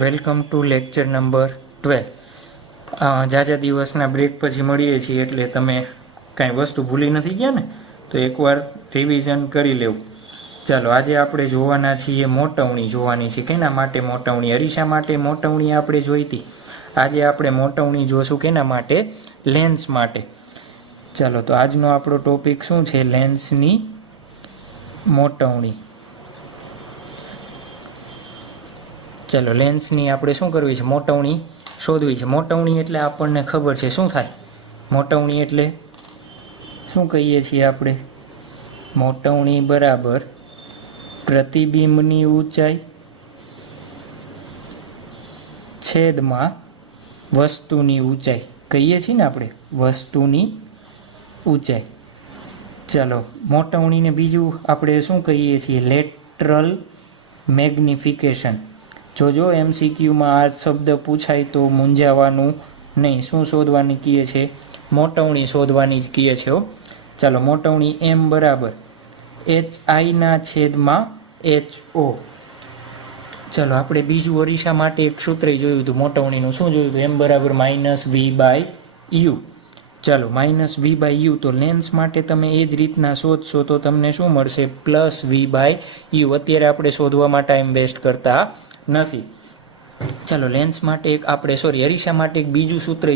Welcome to lecture number 12। ઝાઝા દિવસના break પછી મળીએ છીએ એટલે તમે કાંઈ વસ્તુ ભૂલી નથી ગયા ને, તો એકવાર રિવિઝન કરી લેવું। ચાલો, આજે આપણે જોવાના છીએ મોટવણી જોવાની છે। કેના માટે મોટવણી? અરીસા માટે મોટવણી આપણે જોઈ હતી। આજે આપણે મોટવણી જોશું કેના માટે? લેન્સ માટે। ચાલો, તો આજનો આપણો ટોપિક શું છે? લેન્સની મોટવણી। ચાલો, લેન્સની આપણે શું કરવી છે? મોટવણી શોધવી છે। મોટવણી એટલે આપણને ખબર છે શું થાય? મોટવણી એટલે શું કહીએ છીએ આપણે? મોટવણી બરાબર પ્રતિબિંબની ઊંચાઈ છેદમાં વસ્તુની ઊંચાઈ કહીએ છીએ ને આપણે, વસ્તુની ઊંચાઈ। ચાલો, મોટવણીને બીજું આપણે શું કહીએ છીએ? Lateral magnification. જો MCQમાં આ શબ્દ પૂછાય તો મૂંઝાવાનું નહીં। શું શોધવાની કીએ છે? મોટવણી શોધવાની જ કીએ છે। ચાલો, મોટવણી M બરાબર HI/HO। ચાલો, આપણે બીજું અરીસા માટે એક સૂત્ર જોયું હતું મોટવણીનું। શું જોયું હતું? M બરાબર -V/U। ચાલો, -V/U તો લેન્સ માટે તમે એ જ રીતના શોધશો તો તમને શું મળશે? +V/U। અત્યારે આપણે શોધવામાં ટાઈમ વેસ્ટ કરતા નથી। ચાલો, લેન્સ માટે એક આપણે અરીસા માટે એક બીજું સૂત્ર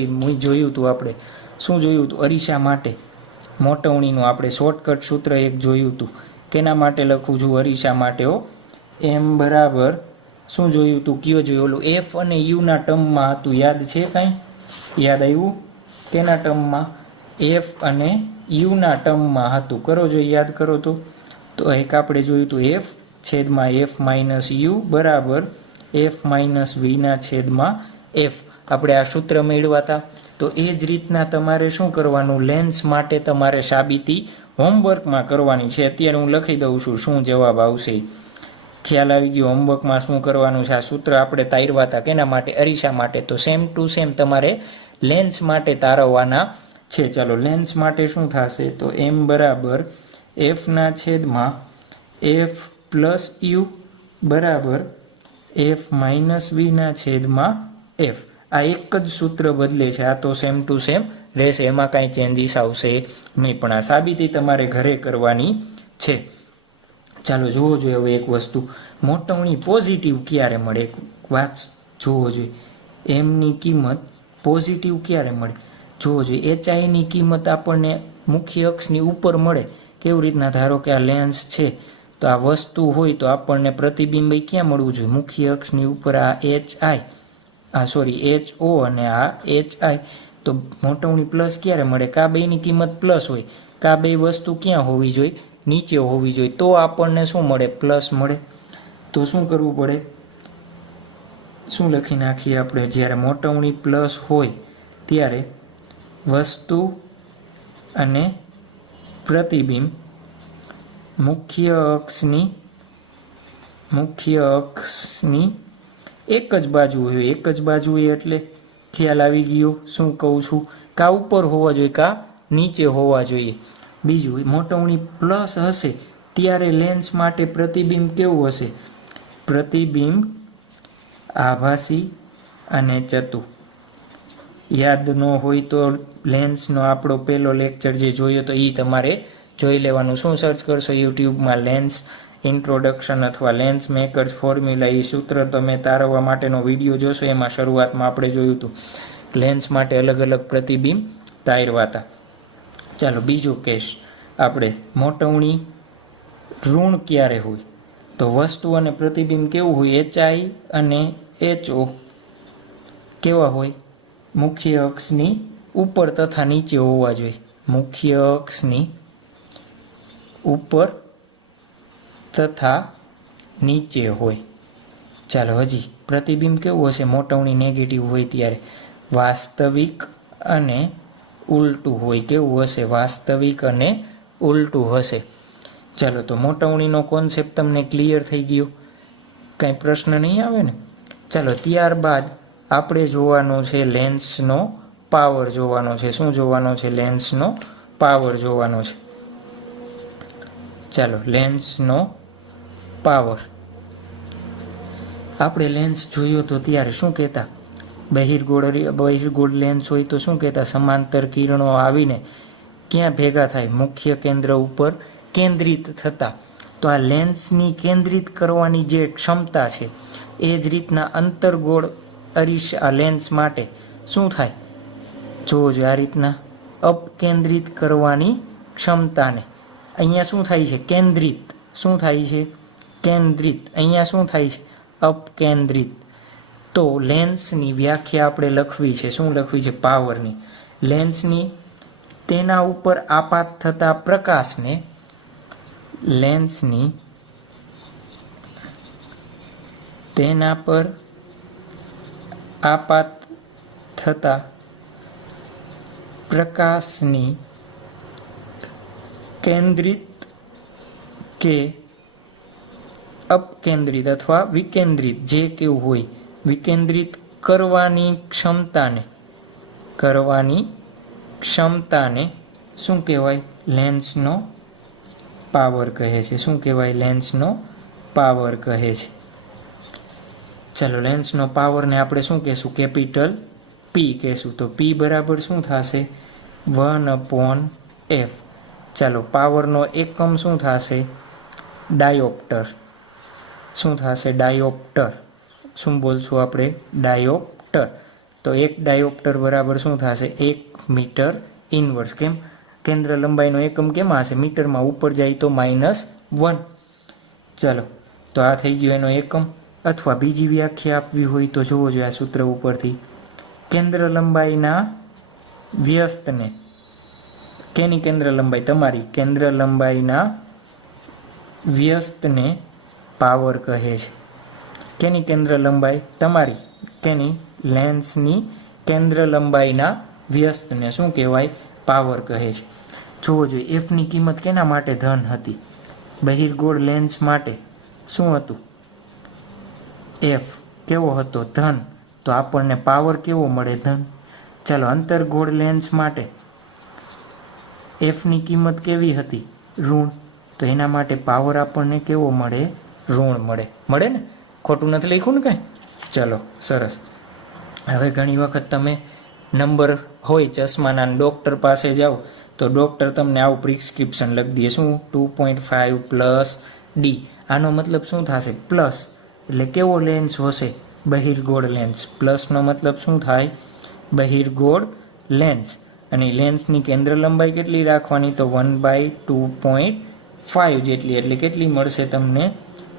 જોયું હતું આપણે। શું જોયું હતું? અરીસા માટે મોટવણીનું આપણે શોર્ટકટ સૂત્ર એક જોયું હતું। કેના માટે લખું છું? અરીસા માટે M બરાબર શું જોયું હતું? કયો જોયું? ઓલું F અને U ના ટર્મમાં હતું, યાદ છે કાંઈ? યાદ આવ્યું? કેના ટર્મમાં? F અને U ના ટર્મમાં હતું। કરો જો યાદ કરો તો એક આપણે જોયું હતું F છેદમાં F-U બરાબર F-V/F। આપણે આ સૂત્ર મેળવ્યા હતા। તો એ જ રીતના તમારે શું કરવાનું? લેન્સ માટે તમારે સાબિતી હોમવર્કમાં કરવાની છે। અત્યારે હું લખી દઉં છું શું જવાબ આવશે। ખ્યાલ આવી ગયો હોમવર્કમાં શું કરવાનું છે? આ સૂત્ર આપણે તારવ્યા હતા કેના માટે? અરીસા માટે। તો સેમ ટુ સેમ તમારે લેન્સ માટે તારવવાના છે। ચાલો, લેન્સ માટે શું થશે? તો M બરાબર F/F+U બરાબર F-V/F। આ એક જ સૂત્ર બદલે છે, આ તો સેમ ટુ સેમ રહેશે, એમાં કાંઈ ચેન્જીસ આવશે નહીં। પણ આ સાબિતી તમારે ઘરે કરવાની છે। ચાલો, જોવો જોઈએ હવે એક વસ્તુ, મોટવણી પોઝિટિવ ક્યારે મળે? એક વાત જોવો જોઈએ, એમની કિંમત પોઝિટિવ ક્યારે મળે જોવો જોઈએ। HIની કિંમત આપણને મુખ્ય અક્ષની ઉપર મળે। કેવી રીતના? ધારો કે આ લેન્સ છે તો આ વસ્તુ હોય તો આપણને પ્રતિબિંબ ક્યાં મળવું જોઈએ? મુખ્ય અક્ષની ઉપર। આ HO અને આ HI તો મોટવણી પ્લસ ક્યારે મળે? કા બેની કિંમત પ્લસ હોય, કા બે વસ્તુ ક્યાં હોવી જોઈએ? નીચે હોવી જોઈએ, તો આપણને શું મળે? પ્લસ મળે। તો શું કરવું પડે? શું લખી નાખીએ આપણે? જ્યારે મોટવણી પ્લસ હોય ત્યારે વસ્તુ અને પ્રતિબિંબ મુખ્ય અક્ષની એક જ બાજુ હોય। એક જ બાજુ હોય એટલે ખ્યાલ આવી ગયો શું કહું છું? કા ઉપર હોવા જોઈએ, કા નીચે હોવા જોઈએ। બીજું, મોટવણી પ્લસ હશે ત્યારે લેન્સ માટે પ્રતિબિંબ કેવું હશે? પ્રતિબિંબ આભાસી અને ચતુ। યાદ ન હોય તો લેન્સનો આપણો પહેલો લેક્ચર જે જોયો તો એ તમારે જોઈ લેવાનું। શું સર્ચ કરશો યુટ્યુબમાં? લેન્સ ઇન્ટ્રોડક્શન અથવા લેન્સ મેકર્સ ફોર્મ્યુલા, એ સૂત્ર તમે તારવવા માટેનો વિડીયો જોશો। એમાં શરૂઆતમાં આપણે જોયું હતું લેન્સ માટે અલગ અલગ પ્રતિબિંબ તારવ્યા હતા। ચાલો, બીજો કેસ આપણે મોટવણી ઋણ ક્યારે હોય? તો વસ્તુ અને પ્રતિબિંબ કેવું હોય? HI અને HO કેવા હોય? મુખ્ય અક્ષની ઉપર તથા નીચે હોવા જોઈએ। મુખ્ય અક્ષની ઉપર તથા નીચે હોય। ચાલો, હજી પ્રતિબિંબ કેવું હશે? મોટવણી નેગેટિવ હોય ત્યારે વાસ્તવિક અને ઉલટું હોય। કેવું હશે? વાસ્તવિક અને ઉલટું હશે। ચાલો, તો મોટવણીનો કોન્સેપ્ટ તમને ક્લિયર થઈ ગયો? કાંઈ પ્રશ્ન નહીં આવે ને? ચાલો, ત્યારબાદ આપણે જોવાનો છે લેન્સનો પાવર જોવાનો છે। શું જોવાનો છે? લેન્સનો પાવર જોવાનો છે। ચાલો, લેન્સનો પાવર આપણે લેન્સ જોયો તો ત્યારે શું કહેતા? બહિર્ગોળ લેન્સ હોય તો શું કહેતા? સમાંતર કિરણો આવીને ક્યાં ભેગા થાય? મુખ્ય કેન્દ્ર ઉપર કેન્દ્રિત થતા. તો આ લેન્સની કેન્દ્રિત કરવાની જે ક્ષમતા છે એ જ રીતના અંતર્ગોળ અરીસા લેન્સ માટે શું થાય? જોવો જોઈએ, આ રીતના અપકેન્દ્રિત કરવાની ક્ષમતાને અહીંયા શું થાય છે? કેન્દ્રિત. શું થાય છે? કેન્દ્રિત. અહીંયા શું થાય છે? અપકેન્દ્રિત. તો લેન્સની વ્યાખ્યા આપણે લખવી છે. શું લખવી છે? પાવરની. લેન્સની તેના ઉપર આપાત થતા પ્રકાશને લેન્સની તેના પર આપાત થતા પ્રકાશની કેન્દ્રિત કે અપકેન્દ્રિત અથવા વિકેન્દ્રિત, જે કેવું હોય, વિકેન્દ્રિત કરવાની ક્ષમતાને શું કહેવાય? લેન્સનો પાવર કહે છે. શું કહેવાય? લેન્સનો પાવર કહે છે. ચાલો, લેન્સનો પાવરને આપણે શું કહેશું? કેપિટલ પી કહેશું. તો પી બરાબર શું થશે? 1/f. ચાલો, પાવરનો એકમ શું થશે? ડાયોપ્ટર. શું થશે? ડાયોપ્ટર. શું બોલશું આપણે? ડાયોપ્ટર. તો એક ડાયોપ્ટર બરાબર શું થશે? 1 મીટર ઇનવર્સ. કેમ? કેન્દ્ર લંબાઈનો એકમ કેમાં હશે? મીટરમાં. ઉપર જાય તો -1. ચાલો, તો આ થઈ ગયો એનો એકમ. અથવા બીજી વ્યાખ્યા આપવી હોય તો જોવો જોઈએ આ સૂત્ર ઉપરથી. કેન્દ્ર લંબાઈના વ્યસ્તને, કેની કેન્દ્ર લંબાઈ? તમારી. કેન્દ્ર લંબાઈના વ્યસ્તને પાવર કહે છે. કેની કેન્દ્ર લંબાઈ? તમારી. કેની? લેન્સની કેન્દ્ર લંબાઈના વ્યસ્તને શું કહેવાય? પાવર કહે છે. જોવો જોઈએ, એફની કિંમત કેના માટે ધન હતી? બહિર્ગોળ લેન્સ માટે શું હતું? એફ કેવો હતો? ધન. તો આપણને પાવર કેવો મળે? ધન. ચાલો, અંતર્ગોળ લેન્સ માટે એફની કિંમત કેવી હતી? ઋણ. તો એના માટે પાવર આપણને કેવો મળે? ઋણ મળે. મળે ને? ખોટું નથી લખ્યું ને કાંઈ? ચલો, સરસ. હવે ઘણી વખત તમે નંબર હોય ચશ્માના, ડૉક્ટર પાસે જાઓ તો ડૉક્ટર તમને આવું પ્રિસ્ક્રિપ્શન લખી દે. શું? 2.5 પ્લસ ડી. આનો મતલબ શું થશે? પ્લસ. એટલે કેવો લેન્સ હશે? બહિર્ગોળ લેન્સ. પ્લસનો મતલબ શું થાય? બહિર્ગોળ લેન્સ. અને લેન્સની કેન્દ્ર લંબાઈ કેટલી રાખવાની? તો 1/2.5 જેટલી. એટલે કેટલી મળશે તમને?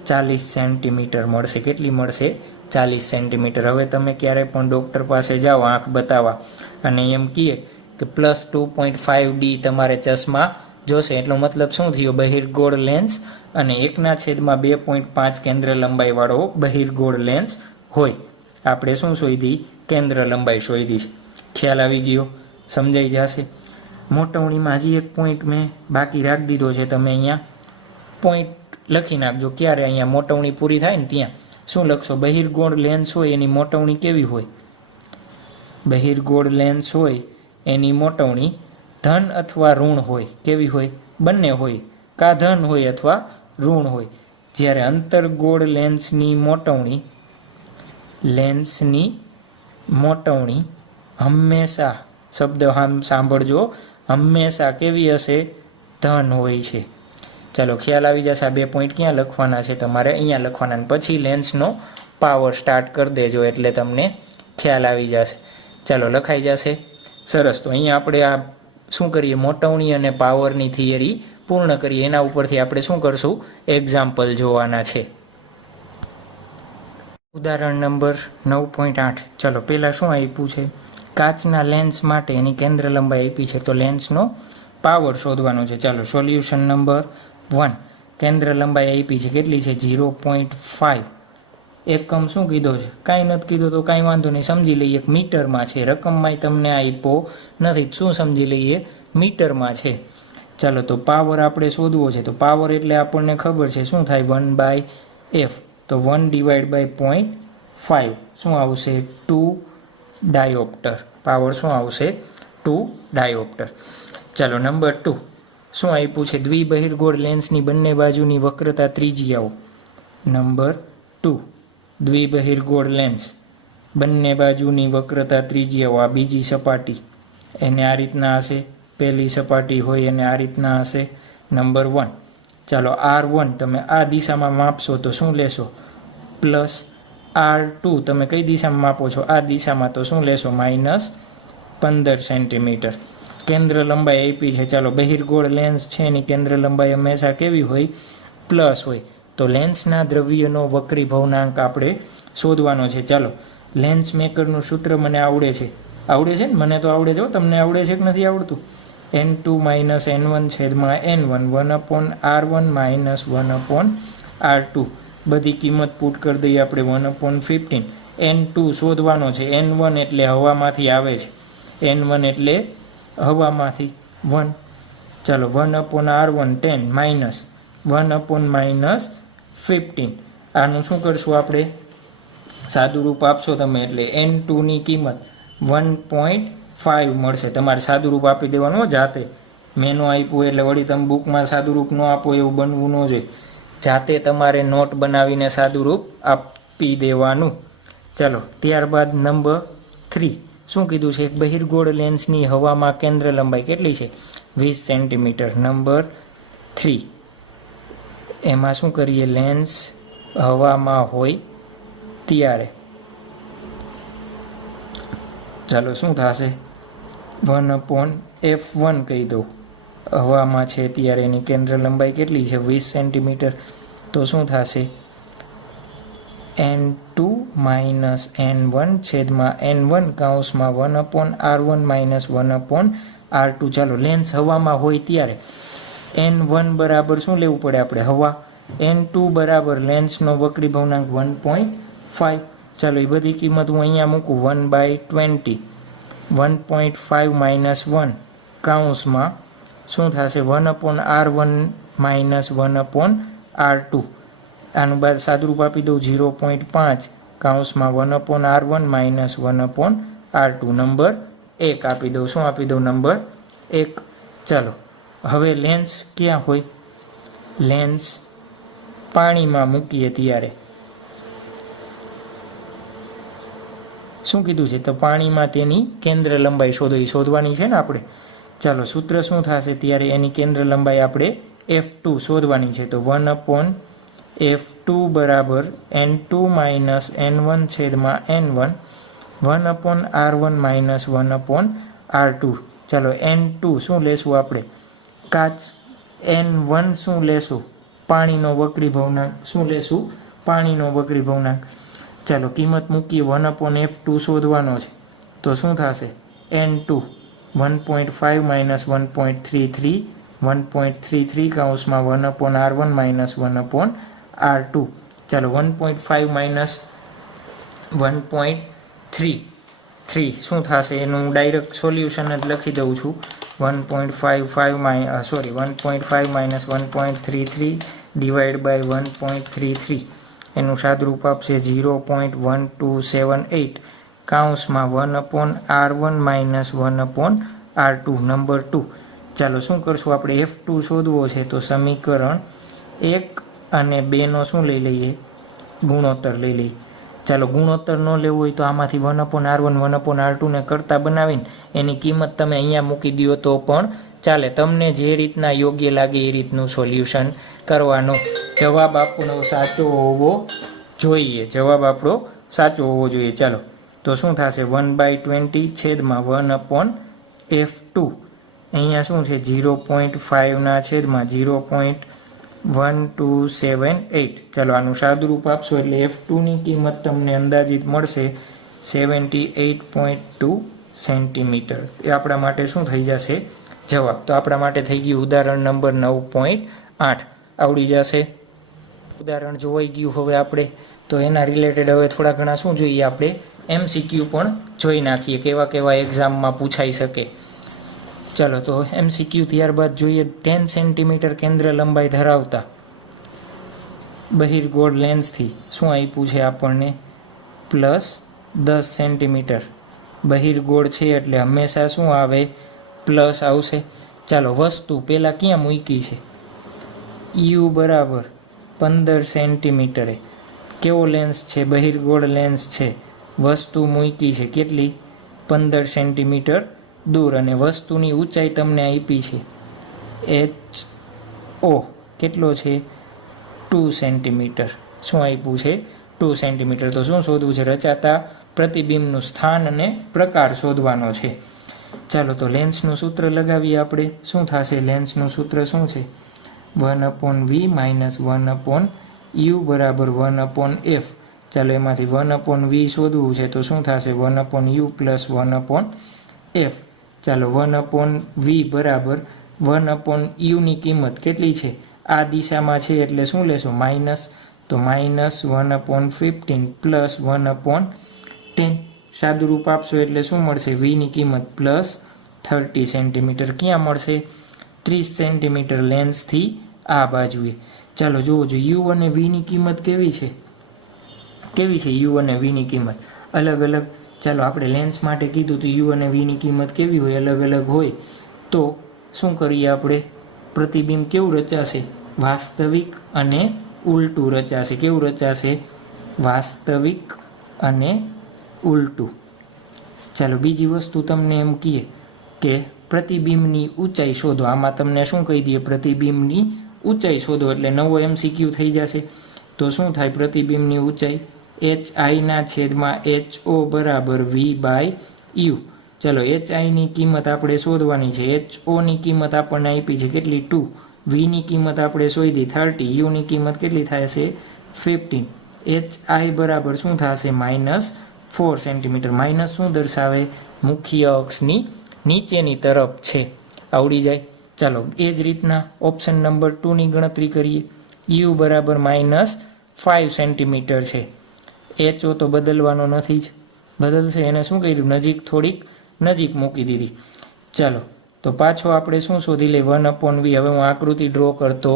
40 સેન્ટીમીટર મળશે. કેટલી મળશે? 40 સેન્ટીમીટર. હવે તમે ક્યારે પણ ડૉક્ટર પાસે જાઓ આંખ બતાવવા અને એમ કહે કે +2.5D તમારે ચશ્મા જોશે, એટલો મતલબ શું થયો? બહિર્ગોળ લેન્સ અને 1/2.5 કેન્દ્ર લંબાઈવાળો બહિર્ગોળ લેન્સ હોય. આપણે શું શોધી? કેન્દ્ર લંબાઈ શોધી. ખ્યાલ આવી ગયો? સમજાઈ જશે. મોટવણીમાં હજી એક પોઈન્ટ મેં બાકી રાખી દીધો છે. તમે અહીંયા પોઈન્ટ લખી નાખજો. ક્યારે? અહીંયા મોટવણી પૂરી થાય ને ત્યાં શું લખશો? બહિર્ગોળ લેન્સ હોય એની મોટવણી કેવી હોય? બહિર્ગોળ લેન્સ હોય એની મોટવણી ધન અથવા ઋણ હોય. કેવી હોય? બંને હોય. કા ધન હોય અથવા ઋણ હોય. જ્યારે અંતર્ગોળ લેન્સની મોટવણી હંમેશા, શબ્દ સાંભળજો, હંમેશા કેવી હશે? ધન હોય છે. ચાલો, ખ્યાલ આવી જશે. આ 2 પોઈન્ટ ક્યાં લખવાના છે? તમારે અહીંયા લખવાના. પછી લેન્સનો પાવર સ્ટાર્ટ કરી દેજો એટલે તમને ખ્યાલ આવી જશે. ચાલો, લખાઈ જશે. સરસ. તો અહીંયા આપણે આ શું કરીએ? મોટવણી અને પાવરની થિયરી પૂર્ણ કરીએ. એના ઉપરથી આપણે શું કરશું? એક્ઝામ્પલ જોવાના છે. ઉદાહરણ નંબર 9.8. ચલો, પહેલાં શું આપ્યું છે? કાચના લેન્સ માટે એની કેન્દ્ર લંબાઈ આપી છે, તો લેન્સનો પાવર શોધવાનો છે. ચાલો, સોલ્યુશન નંબર 1. કેન્દ્ર લંબાઈ આપી છે. કેટલી છે? 0.5. એકમ શું કીધો છે? કાંઈ નથી કીધો તો કાંઈ વાંધો નહીં, સમજી લઈએ મીટરમાં છે. રકમમાંય તમને આપ્યો નથી. શું સમજી લઈએ? મીટરમાં છે. ચાલો, તો પાવર આપણે શોધવો છે. તો પાવર એટલે આપણને ખબર છે શું થાય? 1/f. તો 1/0.5 શું આવશે? 2 ડાયોપ્ટર. પાવર શું આવશે? 2 ડાયોપ્ટર. ચાલો, નંબર 2 શું આપ્યું છે? દ્વિબહિર્ગોળ લેન્સની બંને બાજુની વક્રતા ત્રિજ્યાઓ. નંબર 2 દ્વિબહિર્ગોળ લેન્સ, બંને બાજુની વક્રતા ત્રિજ્યાઓ, આ બીજી સપાટી એને આ રીતના હશે, પહેલી સપાટી હોય એને આ રીતના હશે, નંબર 1. ચાલો R1 તમે આ દિશામાં માપશો તો શું લેશો? પ્લસ R2 તમે કઈ દિશામાં માપો છો? આ દિશામાં, તો શું લેશો? Minus 15 centimetre. કેન્દ્ર લંબાઈ આપી છે. ચાલો બહિર્ગોળ લેન્સ છે એની કેન્દ્ર લંબાઈ હંમેશા કેવી હોય? પ્લસ હોય. તો લેન્સના દ્રવ્યનો વક્રી ભવનાંક આપણે શોધવાનો છે. ચાલો લેન્સ મેકરનું સૂત્ર મને આવડે છે. આવડે છે ને? મને તો આવડે છે. તમને આવડે છે કે નથી આવડતું? n2 માઇનસ n1 છેદમાં n1 1/r1 માઇનસ 1/r2. બધી કિંમત પુટ કરી દઈએ આપણે. 1/15. n2 શોધવાનો છે. n1 એટલે હવામાંથી આવે છે. n1 એટલે હવામાંથી 1. ચાલો 1/r1 10 માઇનસ 1/-15. આનું શું કરશું આપણે? સાદું રૂપ આપશો તમે એટલે n2 ની કિંમત 1.5 મળશે. તમારે સાદું રૂપ આપી દેવાનું જાતે. મેં નો આપ્યું એટલે વળી તમે બુકમાં સાદું રૂપ ન આપો એવું બનવું ન જોઈએ. જાતે તમારે નોટ બનાવીને સાદું રૂપ આપી દેવાનું. ચાલો ત્યારબાદ નંબર 3 શું કીધું છે? એક બહિર્ગોળ લેન્સની હવામાં કેન્દ્ર લંબાઈ કેટલી છે? 20 સેન્ટીમીટર. નંબર 3 એમાં શું કરીએ? લેન્સ હવામાં હોય ત્યારે ચાલો શું થશે? 1/f1 કહી દઉં. હવામાં છે ત્યારે એની કેન્દ્ર લંબાઈ કેટલી છે? 20 સેન્ટીમીટર. તો શું થશે? n2 માઇનસ n1 છેદમાં n1 કૌંસમાં 1/r1 માઇનસ 1/r2. ચાલો લેન્સ હવામાં હોય ત્યારે n1 બરાબર શું લેવું પડે આપણે? હવા. n2 બરાબર લેન્સનો વક્રી ભવનાંક 1.5. ચાલો એ બધી કિંમત હું અહીંયા મૂકું. 1/20. 1.5 માઇનસ 1 કૌંસમાં શું થશે? 1/r1 minus 1/r2. આનું બાદ સાદુરૂપ આપી દઉં. 0.5 કૌંસમાં 1/r1 માઇનસ 1/r2. નંબર 1 આપી દઉં. શું આપી દઉં? નંબર 1. ચાલો હવે લેન્સ ક્યાં હોય? લેન્સ પાણીમાં મૂકીએ ત્યારે શું કીધું છે? તો પાણીમાં તેની કેન્દ્ર લંબાઈ શોધો. એ શોધવાની છે ને આપણે. ચાલો સૂત્ર શું થશે ત્યારે? એની કેન્દ્ર લંબાઈ આપણે f2 શોધવાની છે. તો 1/f2 બરાબર n2 માઇનસ n1 છેદમાં n1 1/r1 માઇનસ 1/r2. ચાલો n2 શું લેશું આપણે? કાચ. n1 શું લેશું? પાણીનો વક્રી ભવનાંક. શું લેશું? પાણીનો વક્રી ભવનાંક. ચાલો કિંમત મૂકીએ. 1/f2 શોધવાનો છે. તો શું થશે? n2 1.5 માઇનસ 1.33 1.33 કૌંસમાં 1/r1 માઇનસ 1/r2. ચાલો 1.5 માઇનસ 1.33 શું થશે? એનું ડાયરેક્ટ સોલ્યુશન જ લખી દઉં છું. 1.5 માઇનસ 1.33 ડિવાઈડ બાય 1.33 એનું સાદુરૂપ આપશે 0.1278 કૌંસમાં 1/r1 માઇનસ 1/r2. નંબર 2. ચાલો શું કરશું આપણે? f2 શોધવો છે. તો સમીકરણ 1 અને 2 નો શું લઈ લઈએ? ગુણોત્તર લઈ લઈએ. ચાલો ગુણોત્તર ન લેવું હોય તો આમાંથી 1/r1 1/r2 ને કરતા બનાવીને એની કિંમત તમે અહીંયા મૂકી દો તો પણ ચાલે. તમને જે રીતના યોગ્ય લાગે એ રીતનું સોલ્યુશન કરવાનું. જવાબ આપણો સાચો હોવો જોઈએ. જવાબ આપણો સાચો હોવો જોઈએ. ચાલો તો શું થશે? 1/20 છેદમાં 1/f2. અહીંયા શું છે? 0.5 ના છેદમાં 0.1278. ચાલો આનું સાદુરૂપ આપશો એટલે f2 ની કિંમત તમને અંદાજિત મળશે 78.2 સેન્ટીમીટર. એ આપણા માટે શું થઈ જશે? જવાબ. તો આપણા માટે થઈ ગયું ઉદાહરણ નંબર 9.8 આવડી જશે. ઉદાહરણ જોવાઈ ગયું. હવે આપણે તો એના રિલેટેડ હવે થોડા ઘણા શું જોઈએ? આપણે MCQ પણ જોઈ નાખીએ કેવા કેવા એક્ઝામમાં પૂછાઈ શકે. ચાલો તો MCQ ત્યારબાદ જોઈએ. 10 સેન્ટીમીટર કેન્દ્ર લંબાઈ ધરાવતા બહિર્ગોળ લેન્સથી શું આપ્યું છે આપણને? Plus 10 centimetre. બહિર્ગોળ છે એટલે હંમેશા શું આવે? પ્લસ આવશે. ચાલો વસ્તુ પહેલાં ક્યાં મૂકી છે? u બરાબર 15 સેન્ટીમીટરે. કેવો લેન્સ છે? બહિર્ગોળ લેન્સ છે. વસ્તુ મૂકી છે કેટલી? 15 સેન્ટીમીટર દૂર, અને વસ્તુની ઊંચાઈ તમને આપી છે HO કેટલો છે? 2 સેન્ટીમીટર. શું આપ્યું છે? 2 સેન્ટીમીટર. તો શું શોધવું છે? રચાતા પ્રતિબિંબનું સ્થાન અને પ્રકાર શોધવાનો છે. ચાલો તો લેન્સનું સૂત્ર લગાવીએ આપણે. શું થશે? લેન્સનું સૂત્ર શું છે? 1/v - 1/u બરાબર 1/f. ચાલો એમાંથી 1/v શોધવું છે તો શું થશે? 1/u + 1/f. ચાલો 1/v બરાબર 1/u ની કિંમત કેટલી છે? આ દિશામાં છે એટલે શું લેશો? માઇનસ. તો -1/15 + 1/10. સાદુરૂપ આપશો એટલે શું મળશે? v ની કિંમત +30 સેન્ટીમીટર. ક્યાં મળશે? 30 સેન્ટીમીટર લેન્સથી આ બાજુએ. ચાલો જુઓ u અને v ની કિંમત કેવી છે? કેવી છે u અને v ની કિંમત? અલગ અલગ. ચાલો આપણે લેન્સ માટે કીધું તો u અને v ની કિંમત કેવી હોય? અલગ અલગ હોય. તો શું કરીએ આપણે? પ્રતિબિંબ કેવું રચાશે? વાસ્તવિક અને ઉલટું રચાશે. કેવું રચાશે? વાસ્તવિક અને ઉલટું. ચાલો બીજી વસ્તુ તમને એમ કહીએ કે પ્રતિબિંબની ઊંચાઈ શોધો. આમાં તમને શું કહી દઈએ? પ્રતિબિંબની ઊંચાઈ શોધો એટલે નવો MCQ થઈ જશે. તો શું થાય? પ્રતિબિંબની ઊંચાઈ HI/HO બરાબર v/u. ચલો HI ની કિંમત આપણે શોધવાની છે. HO ની કિંમત આપણને આપી છે કેટલી? 2. v ની કિંમત આપણે શોધી 30. u ની કિંમત કેટલી થાય છે? 15. HI બરાબર શું થશે? -4 સેન્ટીમીટર. માઇનસ શું દર્શાવે? મુખ્ય અક્ષની નીચેની તરફ છે. આવડી જાય. ચાલો એ જ રીતના ઓપ્શન નંબર 2 ની ગણતરી કરીએ. u બરાબર -5 સેન્ટીમીટર છે. HO તો બદલવાનો નથી જ. બદલશે એને શું કર્યું? નજીક, થોડીક નજીક મૂકી દીધી. ચાલો તો પાછો આપણે શું શોધી લઈએ? 1/v. હવે હું આકૃતિ ડ્રો કરતો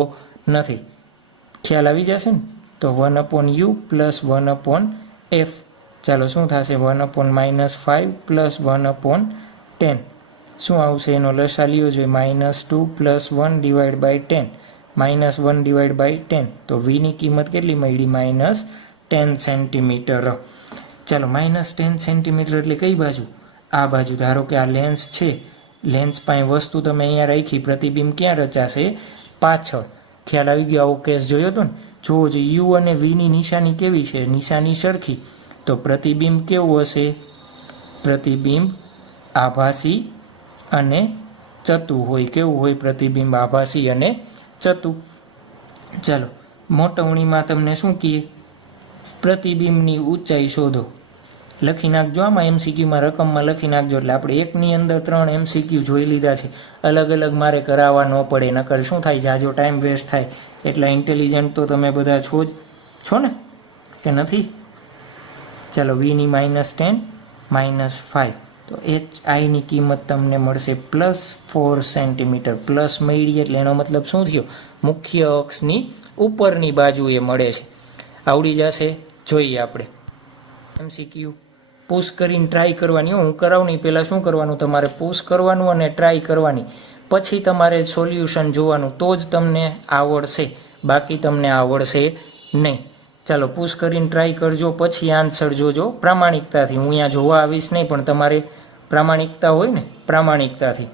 નથી. ખ્યાલ આવી જશે ને? તો 1/u + 1/f. ચાલો શું થશે? 1/-5 + 1/10. શું આવશે? એનો લસા લ્યો જોઈએ. -2 + 1/10. -1/10. તો v ની કિંમત કેટલી મળી? -10 સેન્ટીમીટર. ચાલો -10 સેન્ટીમીટર એટલે કઈ બાજુ? આ બાજુ. ધારો કે આ લેન્સ છે. લેન્સ પાસે વસ્તુ તમે અહીંયા રાખી. પ્રતિબિંબ ક્યાં રચાશે? પાછળ. ખ્યાલ આવી ગયો? આવો કેસ જોયો હતો ને? જોવો જોઈએ u અને v ની નિશાની કેવી છે? નિશાની સરખી. તો પ્રતિબિંબ કેવું હશે? પ્રતિબિંબ આભાસી અને ચતુ હોય. કેવું હોય? પ્રતિબિંબ આભાસી અને ચતુ. ચાલો મોટવણીમાં તમને શું કહીએ? પ્રતિબિંબની ઊંચાઈ શોધો. લખી નાખજો. આમાં MCQમાં રકમમાં લખી નાખજો. એટલે આપણે એકની અંદર 3 MCQ જોઈ લીધા છે. અલગ અલગ મારે કરાવવા ન પડે. નકર શું થાય? જાજો ટાઈમ વેસ્ટ થાય. એટલા ઇન્ટેલિજન્ટ તો તમે બધા છો ને કે નથી? ચાલો v ની -10 -5. તો HI ની કિંમત તમને મળશે +4 સેન્ટીમીટર. પ્લસ મળી એટલે એનો મતલબ શું થયો? મુખ્ય અક્ષની ઉપરની બાજુએ મળે છે. આવડી જશે. જોઈએ આપણે MCQ. પુશ કરીને ટ્રાય કરવાની. હું કરાવું નહીં પહેલાં શું કરવાનું? તમારે પુશ કરવાનું અને ટ્રાય કરવાની. પછી તમારે સોલ્યુશન જોવાનું. તો જ તમને આવડશે. બાકી તમને આવડશે નહીં. ચાલો પુશ કરીને ટ્રાય કરજો. પછી આન્સર જોજો પ્રામાણિકતાથી. હું અહીંયા જોવા આવીશ નહીં, પણ તમારે પ્રામાણિકતા હોય ને, પ્રામાણિકતાથી.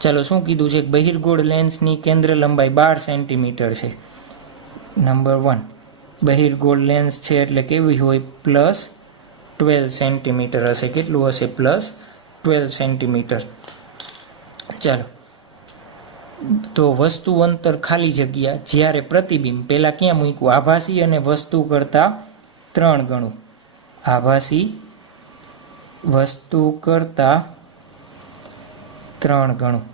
ચાલો શું કીધું છે? બહિર્ગોળ લેન્સની કેન્દ્ર લંબાઈ 12 સેન્ટીમીટર છે. નંબર 1. બહિર્ગોળ લેન્સ છે એટલે કેવી હોય? +12 સેન્ટીમીટર હશે. કેટલું હશે? +12 સેન્ટીમીટર. ચાલો તો વસ્તુ અંતર ખાલી જગ્યા જ્યારે પ્રતિબિંબ પહેલાં ક્યાં મૂક્યું? આભાસી અને વસ્તુ કરતાં 3 ગણું. આભાસી વસ્તુ કરતાં 3 ગણું.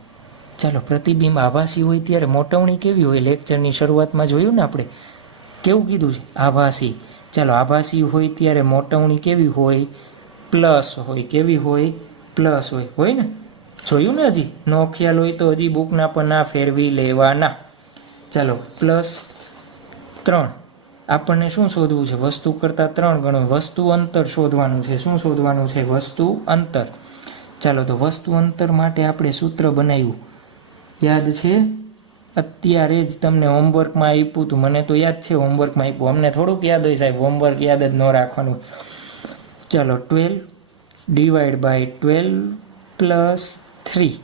ચાલો પ્રતિબિંબ આભાસી હોય ત્યારે મોટવણી કેવી હોય? લેક્ચરની શરૂઆતમાં જોયું ને આપણે. કેવું કીધું છે? આભાસી. ચાલો આભાસી હોય ત્યારે મોટવણી કેવી હોય? પ્લસ હોય. કેવી હોય? પ્લસ હોય. હોય ને? જોયું ને? હજી નો ખ્યાલ હોય તો હજી બુકના પન્ના ફેરવી લેવાના. ચાલો +3. આપણને શું શોધવું છે? વસ્તુ કરતાં 3 ગણું. વસ્તુ અંતર શોધવાનું છે. શું શોધવાનું છે? વસ્તુ અંતર. ચાલો તો વસ્તુ અંતર માટે આપણે સૂત્ર બનાવ્યું. યાદ છે? અત્યારે જ તમને હોમવર્કમાં આપ્યું હતું, મને તો યાદ છે હોમવર્કમાં આપ્યું, અમને થોડુંક યાદ હોય સાહેબ, હોમવર્ક યાદ જ ન રાખવાનું. ચાલો 12 ડિવાઈડ બાય 12 પ્લસ 3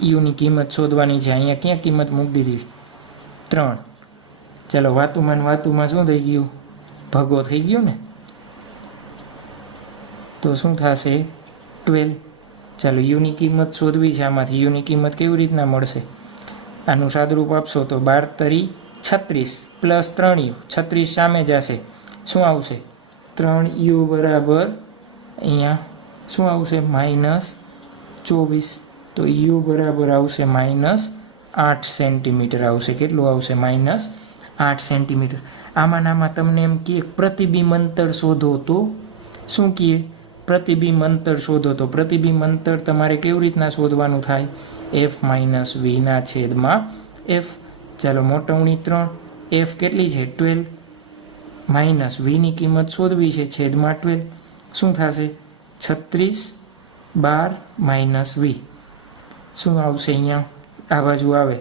યુની કિંમત શોધવાની છે. અહીંયા ક્યાં કિંમત મૂકી દીધી? 3. ચાલો વાતુમાં શું થઈ ગયું? ભગો થઈ ગયો ને, તો શું થશે? 12. ચાલો યુની કિંમત શોધવી છે. આમાંથી યુની કિંમત કેવી રીતના મળશે? આનું સાદરૂપ આપશો તો 12 તરી 36 પ્લસ 3 યુ, 36 સામે જશે, શું આવશે? 3 યુ બરાબર અહીંયા શું આવશે? -24. તો યુ બરાબર આવશે -8 સેન્ટીમીટર આવશે. કેટલું આવશે? -8 સેન્ટીમીટર. આમાં તમને એમ કે પ્રતિબિંબ અંતર શોધો, તો શું કહે? પ્રતિબિંબ અંતર શોધો. તો પ્રતિબિંબ અંતર તમારે કેવી રીતના શોધવાનું થાય? f - v ના છેદમાં f. ચાલો મોટવણી 3, f કેટલી છે? 12 માઇનસ વીની કિંમત શોધવી છે, છેદમાં 12. શું થશે? 36 12 - v. શું આવશે? અહીંયા આ બાજુ આવે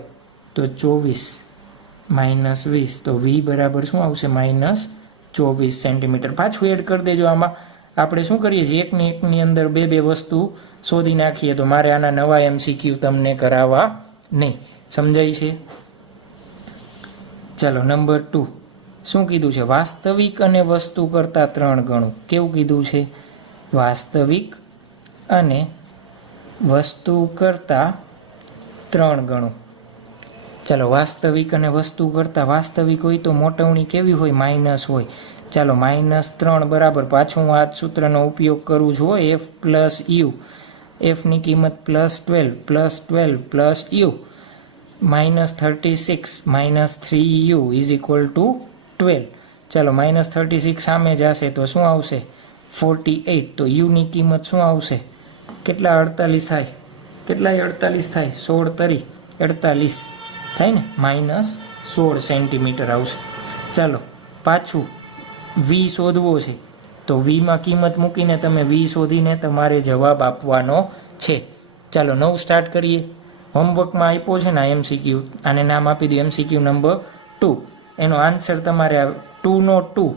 તો 24 - 20. તો v બરાબર શું આવશે? -24 સેન્ટીમીટર. પાછું એડ કરી દેજો. આમાં આપણે શું કરીએ છીએ? એકની અંદર બે વસ્તુ શોધી નાખીએ. તો મારે આના નવા MCQ તમને કરાવવા નહીં. સમજાય છે? ચાલો નંબર 2 શું કીધું છે? વાસ્તવિક અને વસ્તુ કરતાં 3 ગણું. કેવું કીધું છે? વાસ્તવિક અને વસ્તુ કરતાં 3 ગણું. ચાલો વાસ્તવિક અને વસ્તુ કરતાં, વાસ્તવિક હોય તો મોટવણી કેવી હોય? માઇનસ હોય. ચાલો -3 બરાબર, પાછું હું આ સૂત્રનો ઉપયોગ કરું છું, f પ્લસ યુ. fની કિંમત +12 plus you -36 -3u is equal two 12. ચાલો -36 સામે જશે તો શું આવશે? 48. તો યુની કિંમત શું આવશે? કેટલા? 48 થાય. કેટલા 48 થાય? 16 તરી 48 થાય ને, -16 સેન્ટીમીટર આવશે. ચાલો પાછું v શોધવો છે. તો vમાં કિંમત મૂકીને તમે v શોધીને તમારે જવાબ આપવાનો છે. ચાલો 9 સ્ટાર્ટ કરીએ. હોમવર્કમાં આપ્યો છે ને MCQ, આને નામ આપી દો MCQ નંબર 2. એનો આન્સર તમારે 2 નો 2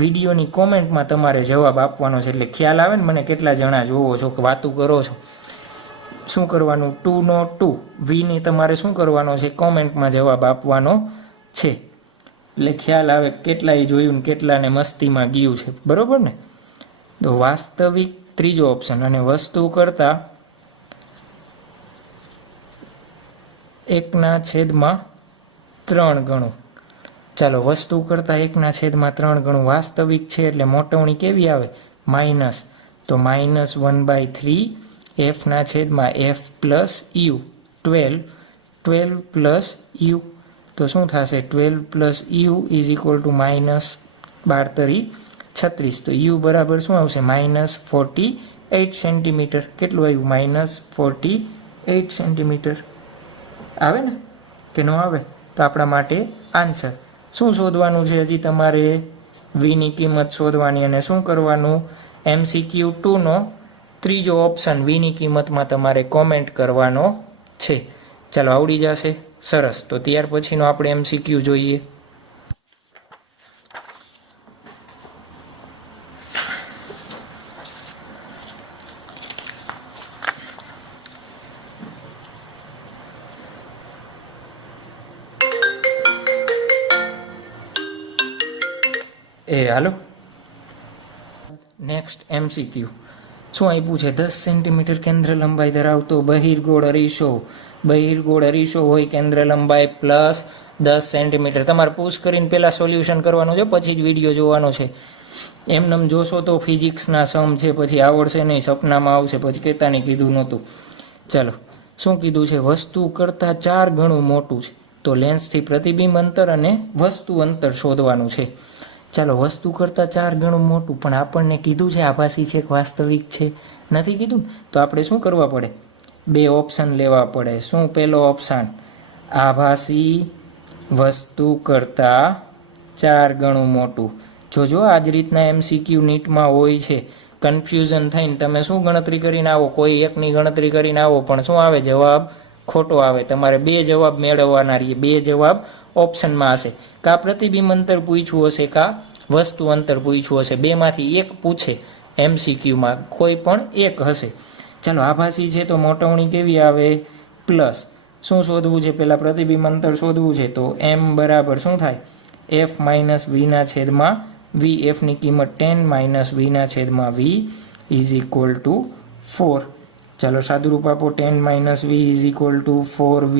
વિડીયોની કોમેન્ટમાં તમારે જવાબ આપવાનો છે. એટલે ખ્યાલ આવે ને મને કેટલા જણા જોવો છો કે વાતું કરો છો. શું કરવાનું? 2 નો 2 વીની તમારે શું કરવાનો છે? કોમેન્ટમાં જવાબ આપવાનો છે. એટલે ખ્યાલ આવે કેટલાય જોયું ને કેટલાને મસ્તીમાં ગયું છે. બરોબર ને? તો વાસ્તવિક ત્રીજો ઓપ્શન, અને વસ્તુ કરતાં 1/3 ગણું. ચાલો વસ્તુ કરતાં 1/3 ગણું વાસ્તવિક છે એટલે મોટવણી કેવી આવે? માઇનસ. તો -1/3 f/f plus you. 12 plus you. તો શું થશે? 12 plus you is equal two -12 તરી 36. તો યુ બરાબર શું આવશે? -48 સેન્ટીમીટર. કેટલું આવ્યું? -48 સેન્ટીમીટર. આવે ને કે ન આવે? તો આપણા માટે આન્સર. શું શોધવાનું છે? હજી તમારે વીની કિંમત શોધવાની, અને શું કરવાનું? MCQ 2 નો ત્રીજો ઓપ્શન વીની કિંમતમાં તમારે કોમેન્ટ કરવાનો છે. ચાલો આવડી જશે. સરસ. તો ત્યાર પછીનો આપણે MCQ જોઈએ. હાલો નેક્સ્ટ MCQ શું આપ્યું છે? 10 સેન્ટીમીટર કેન્દ્ર લંબાઈ ધરાવતો બહિર્ગોળ અરીસો હોય, કેન્દ્ર લંબાઈ +10 સેન્ટીમીટર. તમારે પૂછ કરીને પહેલાં સોલ્યુશન કરવાનું છે, પછી જ વિડીયો જોવાનો છે. એમનેમ જોશો તો ફિઝિક્સના સમ છે, પછી આવડશે નહીં, સપનામાં આવશે, પછી કહેતાની કીધું નહોતું. ચાલો શું કીધું છે? વસ્તુ કરતાં 4 ગણું મોટું છે. તો લેન્સથી પ્રતિબિંબ અંતર અને વસ્તુ અંતર શોધવાનું છે. ચાલો વસ્તુ કરતાં 4 ગણું મોટું, પણ આપણને કીધું છે આભાસી છે કે વાસ્તવિક છે? નથી કીધું. તો આપણે શું કરવા પડે? 2 ઓપ્શન લેવા પડે. શું પહેલો ઓપ્શન? આભાસી વસ્તુ કરતાં 4 ગણું મોટું. જોજો આ જ રીતના MCQ નીટમાં હોય છે. કન્ફ્યુઝન થઈને તમે શું ગણતરી કરીને આવો? કોઈ એકની ગણતરી કરીને આવો, પણ શું આવે? જવાબ ખોટો આવે. તમારે 2 જવાબ મેળવવાના રહીએ. 2 જવાબ ઓપ્શનમાં હશે. કા પ્રતિબિંબ અંતર પૂછ્યું હશે, કા વસ્તુ અંતર પૂછ્યું હશે. બેમાંથી એક પૂછે MCQમાં, કોઈ પણ એક હશે. ચાલો આભાસી છે તો મોટવણી કેવી આવે? પ્લસ. શું શોધવું છે? પહેલાં પ્રતિબિંબ અંતર શોધવું છે તો m બરાબર શું થાય? f માઇનસ વીના છેદમાં વી. એફની કિંમત 10 માઇનસ વીના છેદમાં વી ઇઝ ઇક્વલ ટુ 4. ચાલો સાદુરૂપ આપો. 10 minus v is equal to 4v.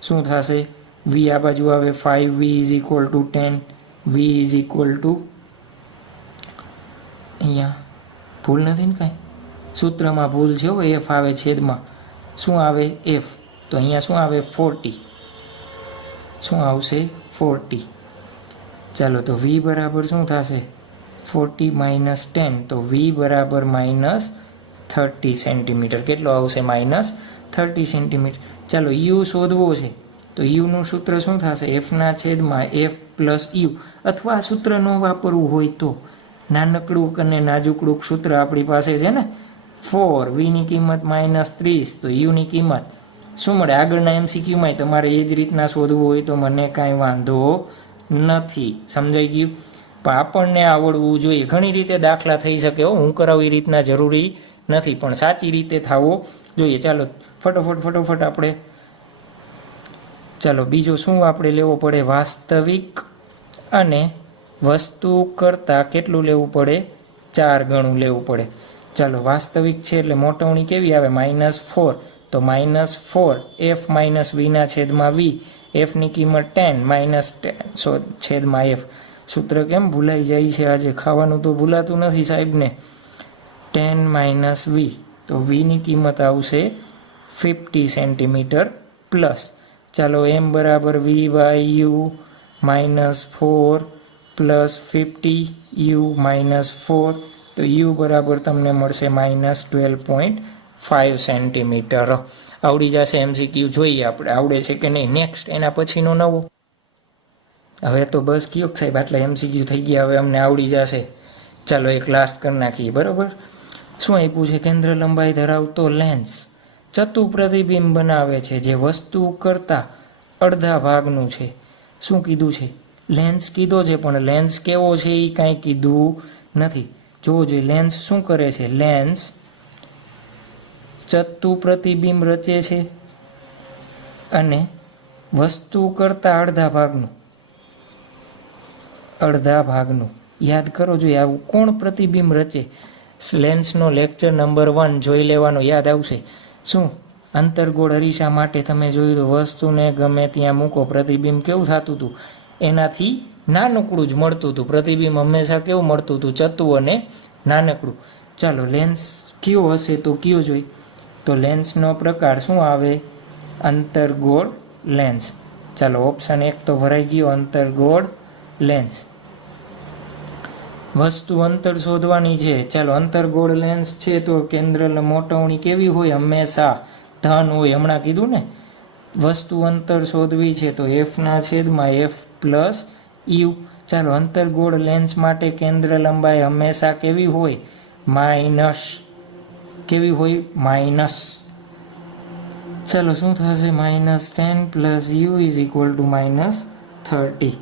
શું થશે? વી આ બાજુ આવે 5v is equal to 10. V is equal to, અહીંયા ભૂલ નથી ને કાંઈ? સૂત્રમાં ભૂલ છે હો. એફ આવે છેદમાં શું આવે? એફ. તો અહીંયા શું આવે? 40. શું આવશે? 40. ચાલો તો વી બરાબર શું થશે? 40 માઇનસ 10. તો વી બરાબર માઇનસ 30 સેન્ટીમીટર. કેટલો આવશે? Minus 30 centimetre. ચાલો યુ શોધવો છે તો યુનું સૂત્ર શું થશે? એફના છેદમાં એફ પ્લસ યુ. અથવા આ સૂત્ર ન વાપરવું હોય તો નાનકડું અને નાજુકડું સૂત્ર આપણી પાસે છે ને, 4 વીની કિંમત માઇનસ 30. તો યુની કિંમત શું મળે? આગળના MCQમાં તમારે એ જ રીતના શોધવું હોય તો મને કાંઈ વાંધો નથી. સમજાઈ ગયું? પણ આપણને આવડવું જોઈએ. ઘણી રીતે દાખલા થઈ શકે હો, હું કરાવું એ રીતના જરૂરી નથી, પણ સાચી રીતે થવો જોઈએ. ચાલો ફટોફટ આપણે, ચાલો બીજો શું આપણે લેવો પડે? વાસ્તવિક અને વસ્તુ કરતાં કેટલું લેવું પડે? 4 ગણું લેવું પડે. ચાલો વાસ્તવિક છે એટલે મોટવણી કેવી આવે? -4. તો -4 એફ માઇનસ વીના છેદમાં વી. એફની કિંમત 10 માઇનસ છેદમાં એફ. સૂત્ર કેમ ભૂલાઈ જાય છે આજે? ખાવાનું તો ભૂલાતું નથી સાહેબને. 10 માઇનસ વી. તો વીની કિંમત આવશે 50 સેન્ટીમીટર પ્લસ. ચાલો એમ બરાબર v by u -4 plus 50 u -4. તો યુ બરાબર તમને મળશે -12.5 સેન્ટીમીટર. આવડી જશે MCQ. જોઈએ આપણે આવડે છે કે નહીં. નેક્સ્ટ એના પછીનો નવો. હવે તો બસ કયો સાહેબ, આટલા MCQ થઈ ગયા, હવે અમને આવડી જશે. ચાલો એક લાસ્ટ કરી નાખીએ. બરાબર. શું આપ્યું છે? કેન્દ્ર લંબાઈ ધરાવતો લેન્સ ચતુ પ્રતિબિંબ બનાવે છે જે વસ્તુ કરતાં અડધા ભાગનું છે. શું કીધું છે? લેન્સ કીધો છે, પણ લેન્સ કેવો છે એ કાંઈ કીધું નથી. જોવો જોઈએ લેન્સ શું કરે છે. લેન્સ ચતુ પ્રતિબિંબ રચે છે અને વસ્તુ કરતાં અડધા ભાગનું યાદ કરો જોઈએ. આવું કોણ પ્રતિબિંબ રચે? લેન્સનો લેક્ચર નંબર 1 જોઈ લેવાનો, યાદ આવશે. શું? અંતર્ગોળ અરીસા માટે તમે જોયું તો વસ્તુને ગમે ત્યાં મૂકો, પ્રતિબિંબ કેવું થતું હતું? એનાથી નાનકડું જ મળતું હતું. પ્રતિબિંબ હંમેશા કેવું મળતું હતું? ચતું અને નાનકડું. ચાલો લેન્સ કયો હશે તો કયો જોઈ? તો લેન્સનો પ્રકાર શું આવે? અંતર્ગોળ લેન્સ. ચાલો ઓપ્શન 1 તો ભરાઈ ગયો, અંતર્ગોળ લેન્સ. વસ્તુ અંતર શોધવાની છે. ચાલો અંતર્ગોળ લેન્સ છે તો કેન્દ્ર મોટવણી કેવી હોય? હંમેશા ધન હોય. હમણાં કીધું ને. વસ્તુ અંતર શોધવી છે તો એફના છેદમાં એફ પ્લસ યુ. ચાલો અંતર્ગોળ લેન્સ માટે કેન્દ્ર લંબાઈ હંમેશા કેવી હોય? માઇનસ. કેવી હોય? માઇનસ. ચાલો શું થશે? -10 plus you is equal two -30.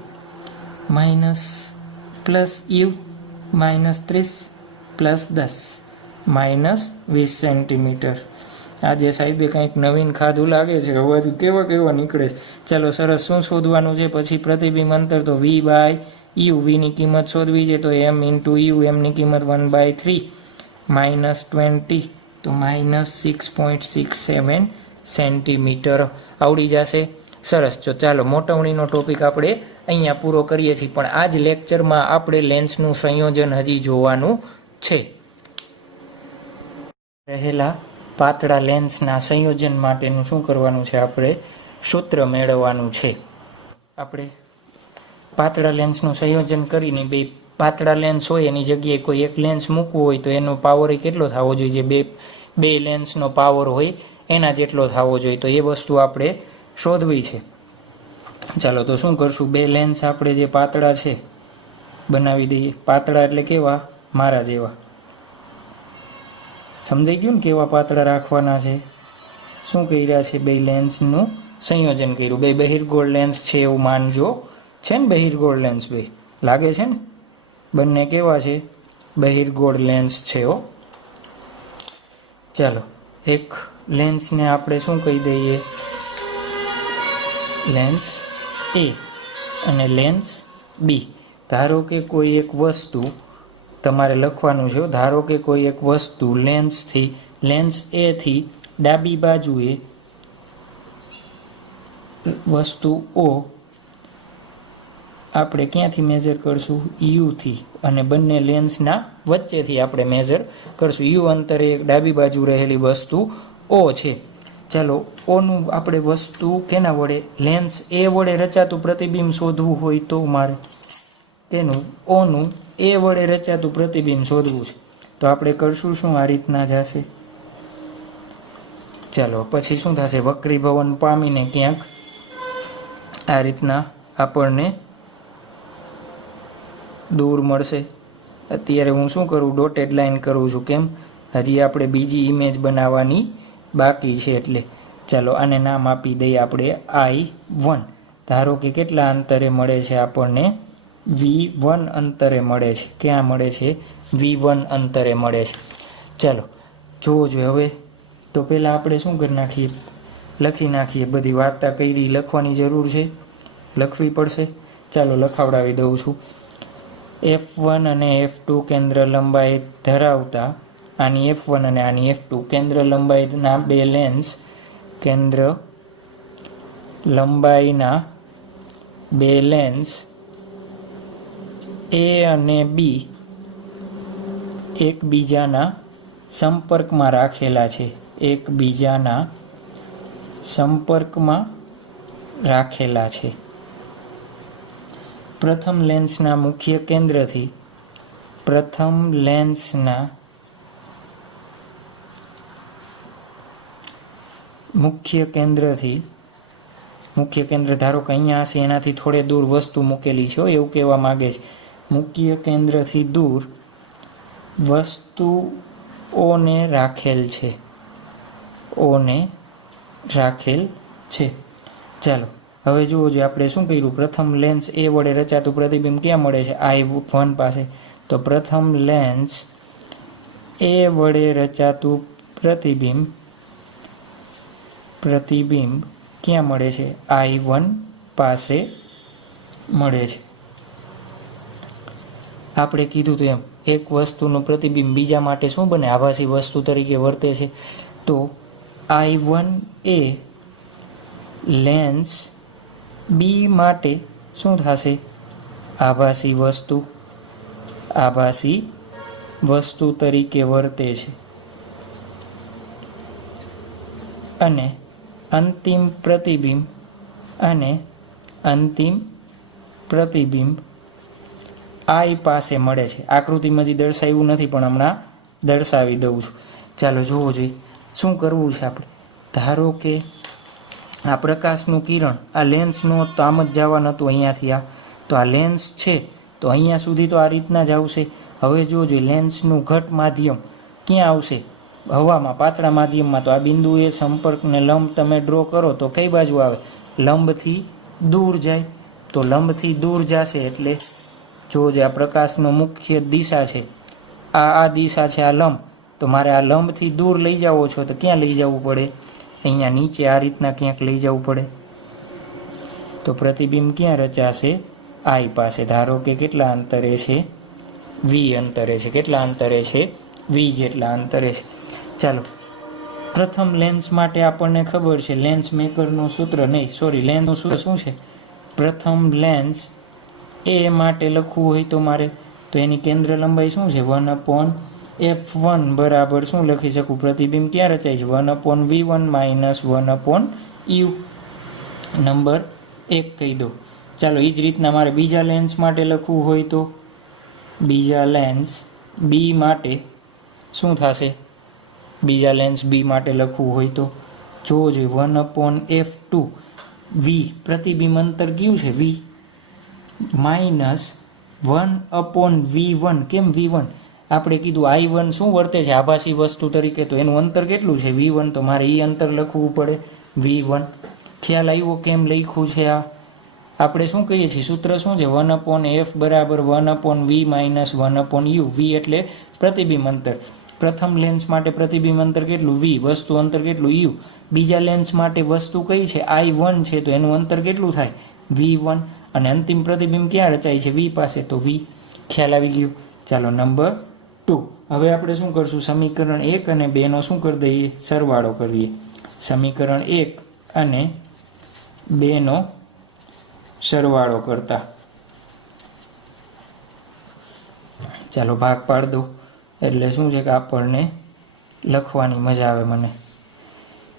Minus plus you -30 plus 10 -20 centimetre. આજે સાહેબે કંઈક નવીન ખાધું લાગે છે. અવાજ કેવા નીકળે છે. ચાલો સરસ. શું શોધવાનું છે પછી? પ્રતિબિંબ અંતર તો વી બાય યુ. વીની કિંમત શોધવી છે તો એમ ઇન્ટુ યુ. એમની કિંમત 1/3 -20 તો -6.67 સેન્ટીમીટર. આવડી જશે. સરસ. જો ચાલો મોટવણીનો ટોપિક આપણે અહીંયા પૂરો કરીએ છીએ, પણ આ જ લેક્ચરમાં આપણે લેન્સનું સંયોજન હજી જોવાનું છે. રહેલા પાતળા લેન્સના સંયોજન માટેનું શું કરવાનું છે? આપણે સૂત્ર મેળવવાનું છે. આપણે પાતળા લેન્સનું સંયોજન કરીને બે પાતળા લેન્સ હોય એની જગ્યાએ કોઈ એક લેન્સ મૂકવું હોય તો એનો પાવર કેટલો થવો જોઈએ? બે લેન્સનો પાવર હોય એના જેટલો થવો જોઈએ. તો એ વસ્તુ આપણે શોધવી છે. ચાલો તો શું કરશું? બે લેન્સ આપણે જે પાતળા છે બનાવી દઈએ. પાતળા એટલે કેવા? મારા જેવા. સમજાઈ ગયું ને કેવા પાતળા રાખવાના છે? શું કર્યા છે? બે લેન્સનું સંયોજન કર્યું. બે બહિર્ગોળ લેન્સ છે એવું માનજો. છે ને બહિર્ગોળ લેન્સ? બે લાગે છે ને? બંને કેવા છે? બહિર્ગોળ લેન્સ છે હો. ચાલો, એક લેન્સને આપણે શું કહી દઈએ? લેન્સ એ અને લેન્સ બી. ધારો કે કોઈ એક વસ્તુ તમારે લખવાનું છે. ધારો કે કોઈ એક વસ્તુ લેન્સ એ થી ડાબી બાજુએ વસ્તુ ઓ આપણે ક્યાંથી મેજર કરશું? યુથી. અને બંને લેન્સના વચ્ચેથી આપણે મેજર કરશું. યુ અંતરે એક ડાબી બાજુ રહેલી વસ્તુ ઓ છે. ચાલો, ઓનું આપણે વસ્તુ કેના વડે? લેન્સ એ વડે રચાતું પ્રતિબિંબ શોધવું હોય તો મારે તેનું ઓનું એ વડે રચાતું પ્રતિબિંબ શોધવું છે. તો આપણે કરશું શું? આ રીતના જશે. ચાલો, પછી શું થશે? વક્રીભવન પામીને ક્યાંક આ રીતના આપણને દૂર મળશે. અત્યારે હું શું કરું? ડોટેડ લાઈન કરું છું. કેમ? હજી આપણે બીજી ઇમેજ બનાવવાની બાકી છે એટલે. ચાલો, આને નામ આપી દઈએ આપણે I1. ધારો કે કેટલા અંતરે મળે છે આપણને? V1 અંતરે મળે છે. ક્યાં મળે છે? V1 અંતરે મળે છે. ચાલો, જોવો જોઈએ હવે. તો પહેલાં આપણે શું કરી નાખીએ? લખી નાખીએ. બધી વાર્તા કરી લખવાની જરૂર છે, લખવી પડશે. ચાલો, લખાવડાવી દઉં છું. F1 અને F2 કેન્દ્ર લંબાઈ ધરાવતા, આની F1 અને આની F2 કેન્દ્ર લંબાઈના બે લેન્સ, કેન્દ્ર લંબાઈના બે લેન્સ A અને B એકબીજાના સંપર્કમાં રાખેલા છે. એકબીજાના સંપર્કમાં રાખેલા છે. પ્રથમ લેન્સના મુખ્ય કેન્દ્રથી મુખ્ય કેન્દ્ર ધારો કે અહીંયા હશે, એનાથી થોડે દૂર વસ્તુ મૂકેલી છે એવું કહેવા માગે છે. મુખ્ય કેન્દ્રથી દૂર વસ્તુઓને રાખેલ છે. ચાલો, હવે જુઓ જોઈએ આપણે શું કર્યું? પ્રથમ લેન્સ એ વડે રચાતું પ્રતિબિંબ ક્યાં મળે છે? I1 પાસે. તો પ્રથમ લેન્સ એ વડે રચાતું પ્રતિબિંબ ક્યાં મળે છે? I1 પાસે મળે છે. આપણે કીધું તો એમ, એક વસ્તુનું પ્રતિબિંબ બીજા માટે શું બને? આભાસી વસ્તુ તરીકે વર્તે છે. તો I1 એ લેન્સ બી માટે શું થશે? આભાસી વસ્તુ તરીકે વર્તે છે. અને અંતિમ પ્રતિબિંબ I પાસે મળે છે. આકૃતિમાં હજી દર્શાવ્યું નથી, પણ હમણાં દર્શાવી દઉં છું. ચાલો, જોવો જોઈએ શું કરવું છે આપણે. ધારો કે આ પ્રકાશનું કિરણ આ લેન્સનો તો આમ જ જવા નહોતું અહીંયાથી તો આ લેન્સ છે તો અહીંયા સુધી તો આ રીતના જ આવશે. હવે જોજો, લેન્સનું ઘટ માધ્યમ ક્યાં આવશે? હવામાં, પાતળા માધ્યમમાં. તો આ બિંદુએ સંપર્કને લંબ તમે ડ્રો કરો તો કઈ બાજુ આવે? લંબથી દૂર જાય. તો લંબથી દૂર જશે એટલે જોજો, આ પ્રકાશનો મુખ્ય દિશા છે, આ દિશા છે, આ લંબ. તો મારે આ લંબથી દૂર લઈ જાવો છો તો ક્યાં લઈ જવું પડે? અહીંયા નીચે આ રીતના ક્યાંક લઈ જવું પડે. તો પ્રતિબિંબ ક્યાં રચાશે? I પાસે. ધારો કે કેટલા અંતરે છે? V અંતરે છે. કેટલા અંતરે છે? V જેટલા અંતરે છે. ચાલો, પ્રથમ લેન્સ માટે આપણને ખબર છે લેન્સ મેકરનું સૂત્ર, લેન્સનું સૂત્ર શું છે? પ્રથમ લેન્સ એ માટે લખવું હોય તો મારે તો એની કેન્દ્ર લંબાઈ શું છે? 1/f1 બરાબર શું લખી શકું? પ્રતિબિંબ ક્યાં રચાય છે? 1/v1 - 1/u. નંબર 1 કહી દો. ચાલો, એ જ રીતના મારે બીજા લેન્સ માટે લખવું હોય તો બીજા લેન્સ બી માટે શું થશે? બીજા લેન્સ બી માટે લખવું હોય તો જોવો જોઈએ 1/f2 v પ્રતિબિંબ અંતર કયું છે? v -1/v1. કેમ v1? આપણે કીધું I1 શું વર્તે છે આભાસી વસ્તુ તરીકે, તો એનું અંતર કેટલું છે V1, તો મારે એ અંતર લખવું પડે V1. ખ્યાલ આવ્યો કેમ લખ્યું છે આ? આપણે શું કહીએ છીએ, સૂત્ર શું છે, 1/f બરાબર 1/v માઇનસ 1/u. v એટલે પ્રતિબિંબ અંતર. પ્રથમ લેન્સ માટે પ્રતિબિંબ અંતર કેટલું v, વસ્તુ અંતર કેટલું u. બીજા લેન્સ માટે વસ્તુ કઈ છે I1 છે, તો એનું અંતર કેટલું થાય V1. અને અંતિમ પ્રતિબિંબ ક્યાં રચાય છે v પાસે, તો v. ખ્યાલ આવી ગયો. ચાલો નંબર 2. હવે આપણે શું કરશું, સમીકરણ 1 અને 2 નો શું કરી દઈએ, સરવાળો કરીએ. સમીકરણ 1 અને 2 નો સરવાળો કરતા ચાલો ભાગ પાડ દો, એટલે શું છે કે આપણને લખવાની મજા આવે મને.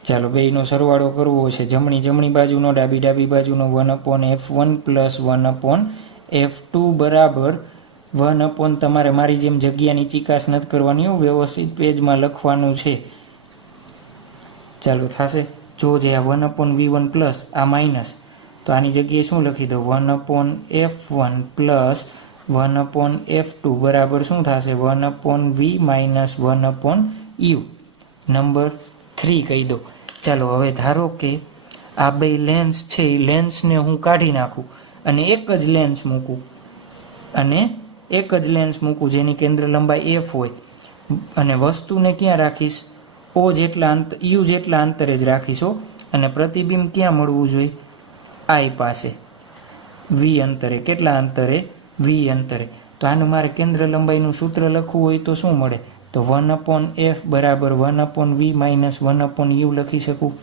ચાલો બેયનો સરવાળો કરવો છે, જમણી બાજુનો ડાબી બાજુનો 1/f1 પ્લસ 1/f2 બરાબર 1/ તમારે મારી જેમ જગ્યાની ચીકાશ નથી કરવાની, વ્યવસ્થિત પેજમાં લખવાનું છે. ચાલો થશે, જો જે આ 1/v1 પ્લસ આ માઇનસ, તો આની જગ્યાએ શું લખી દો, 1/f1 પ્લસ 1/f2 બરાબર શું થશે 1/v માઇનસ 1/u. નંબર 3 કહી દો. ચાલો હવે ધારો કે આ બે લેન્સ છે, એ લેન્સને હું કાઢી નાખું અને એક જ લેન્સ મૂકું જેની કેન્દ્ર લંબાઈ f હોય, અને વસ્તુને ક્યાં રાખીશ, u જેટલા અંતરે જ રાખીશો, અને પ્રતિબિંબ ક્યાં મળવું જોઈએ, I પાસે v અંતરે. કેટલા અંતરે, v અંતરે. તો આનું મારે કેન્દ્ર લંબાઈનું સૂત્ર લખવું હોય તો શું મળે, તો 1/f બરાબર 1/v માઇનસ 1/u લખી શકું.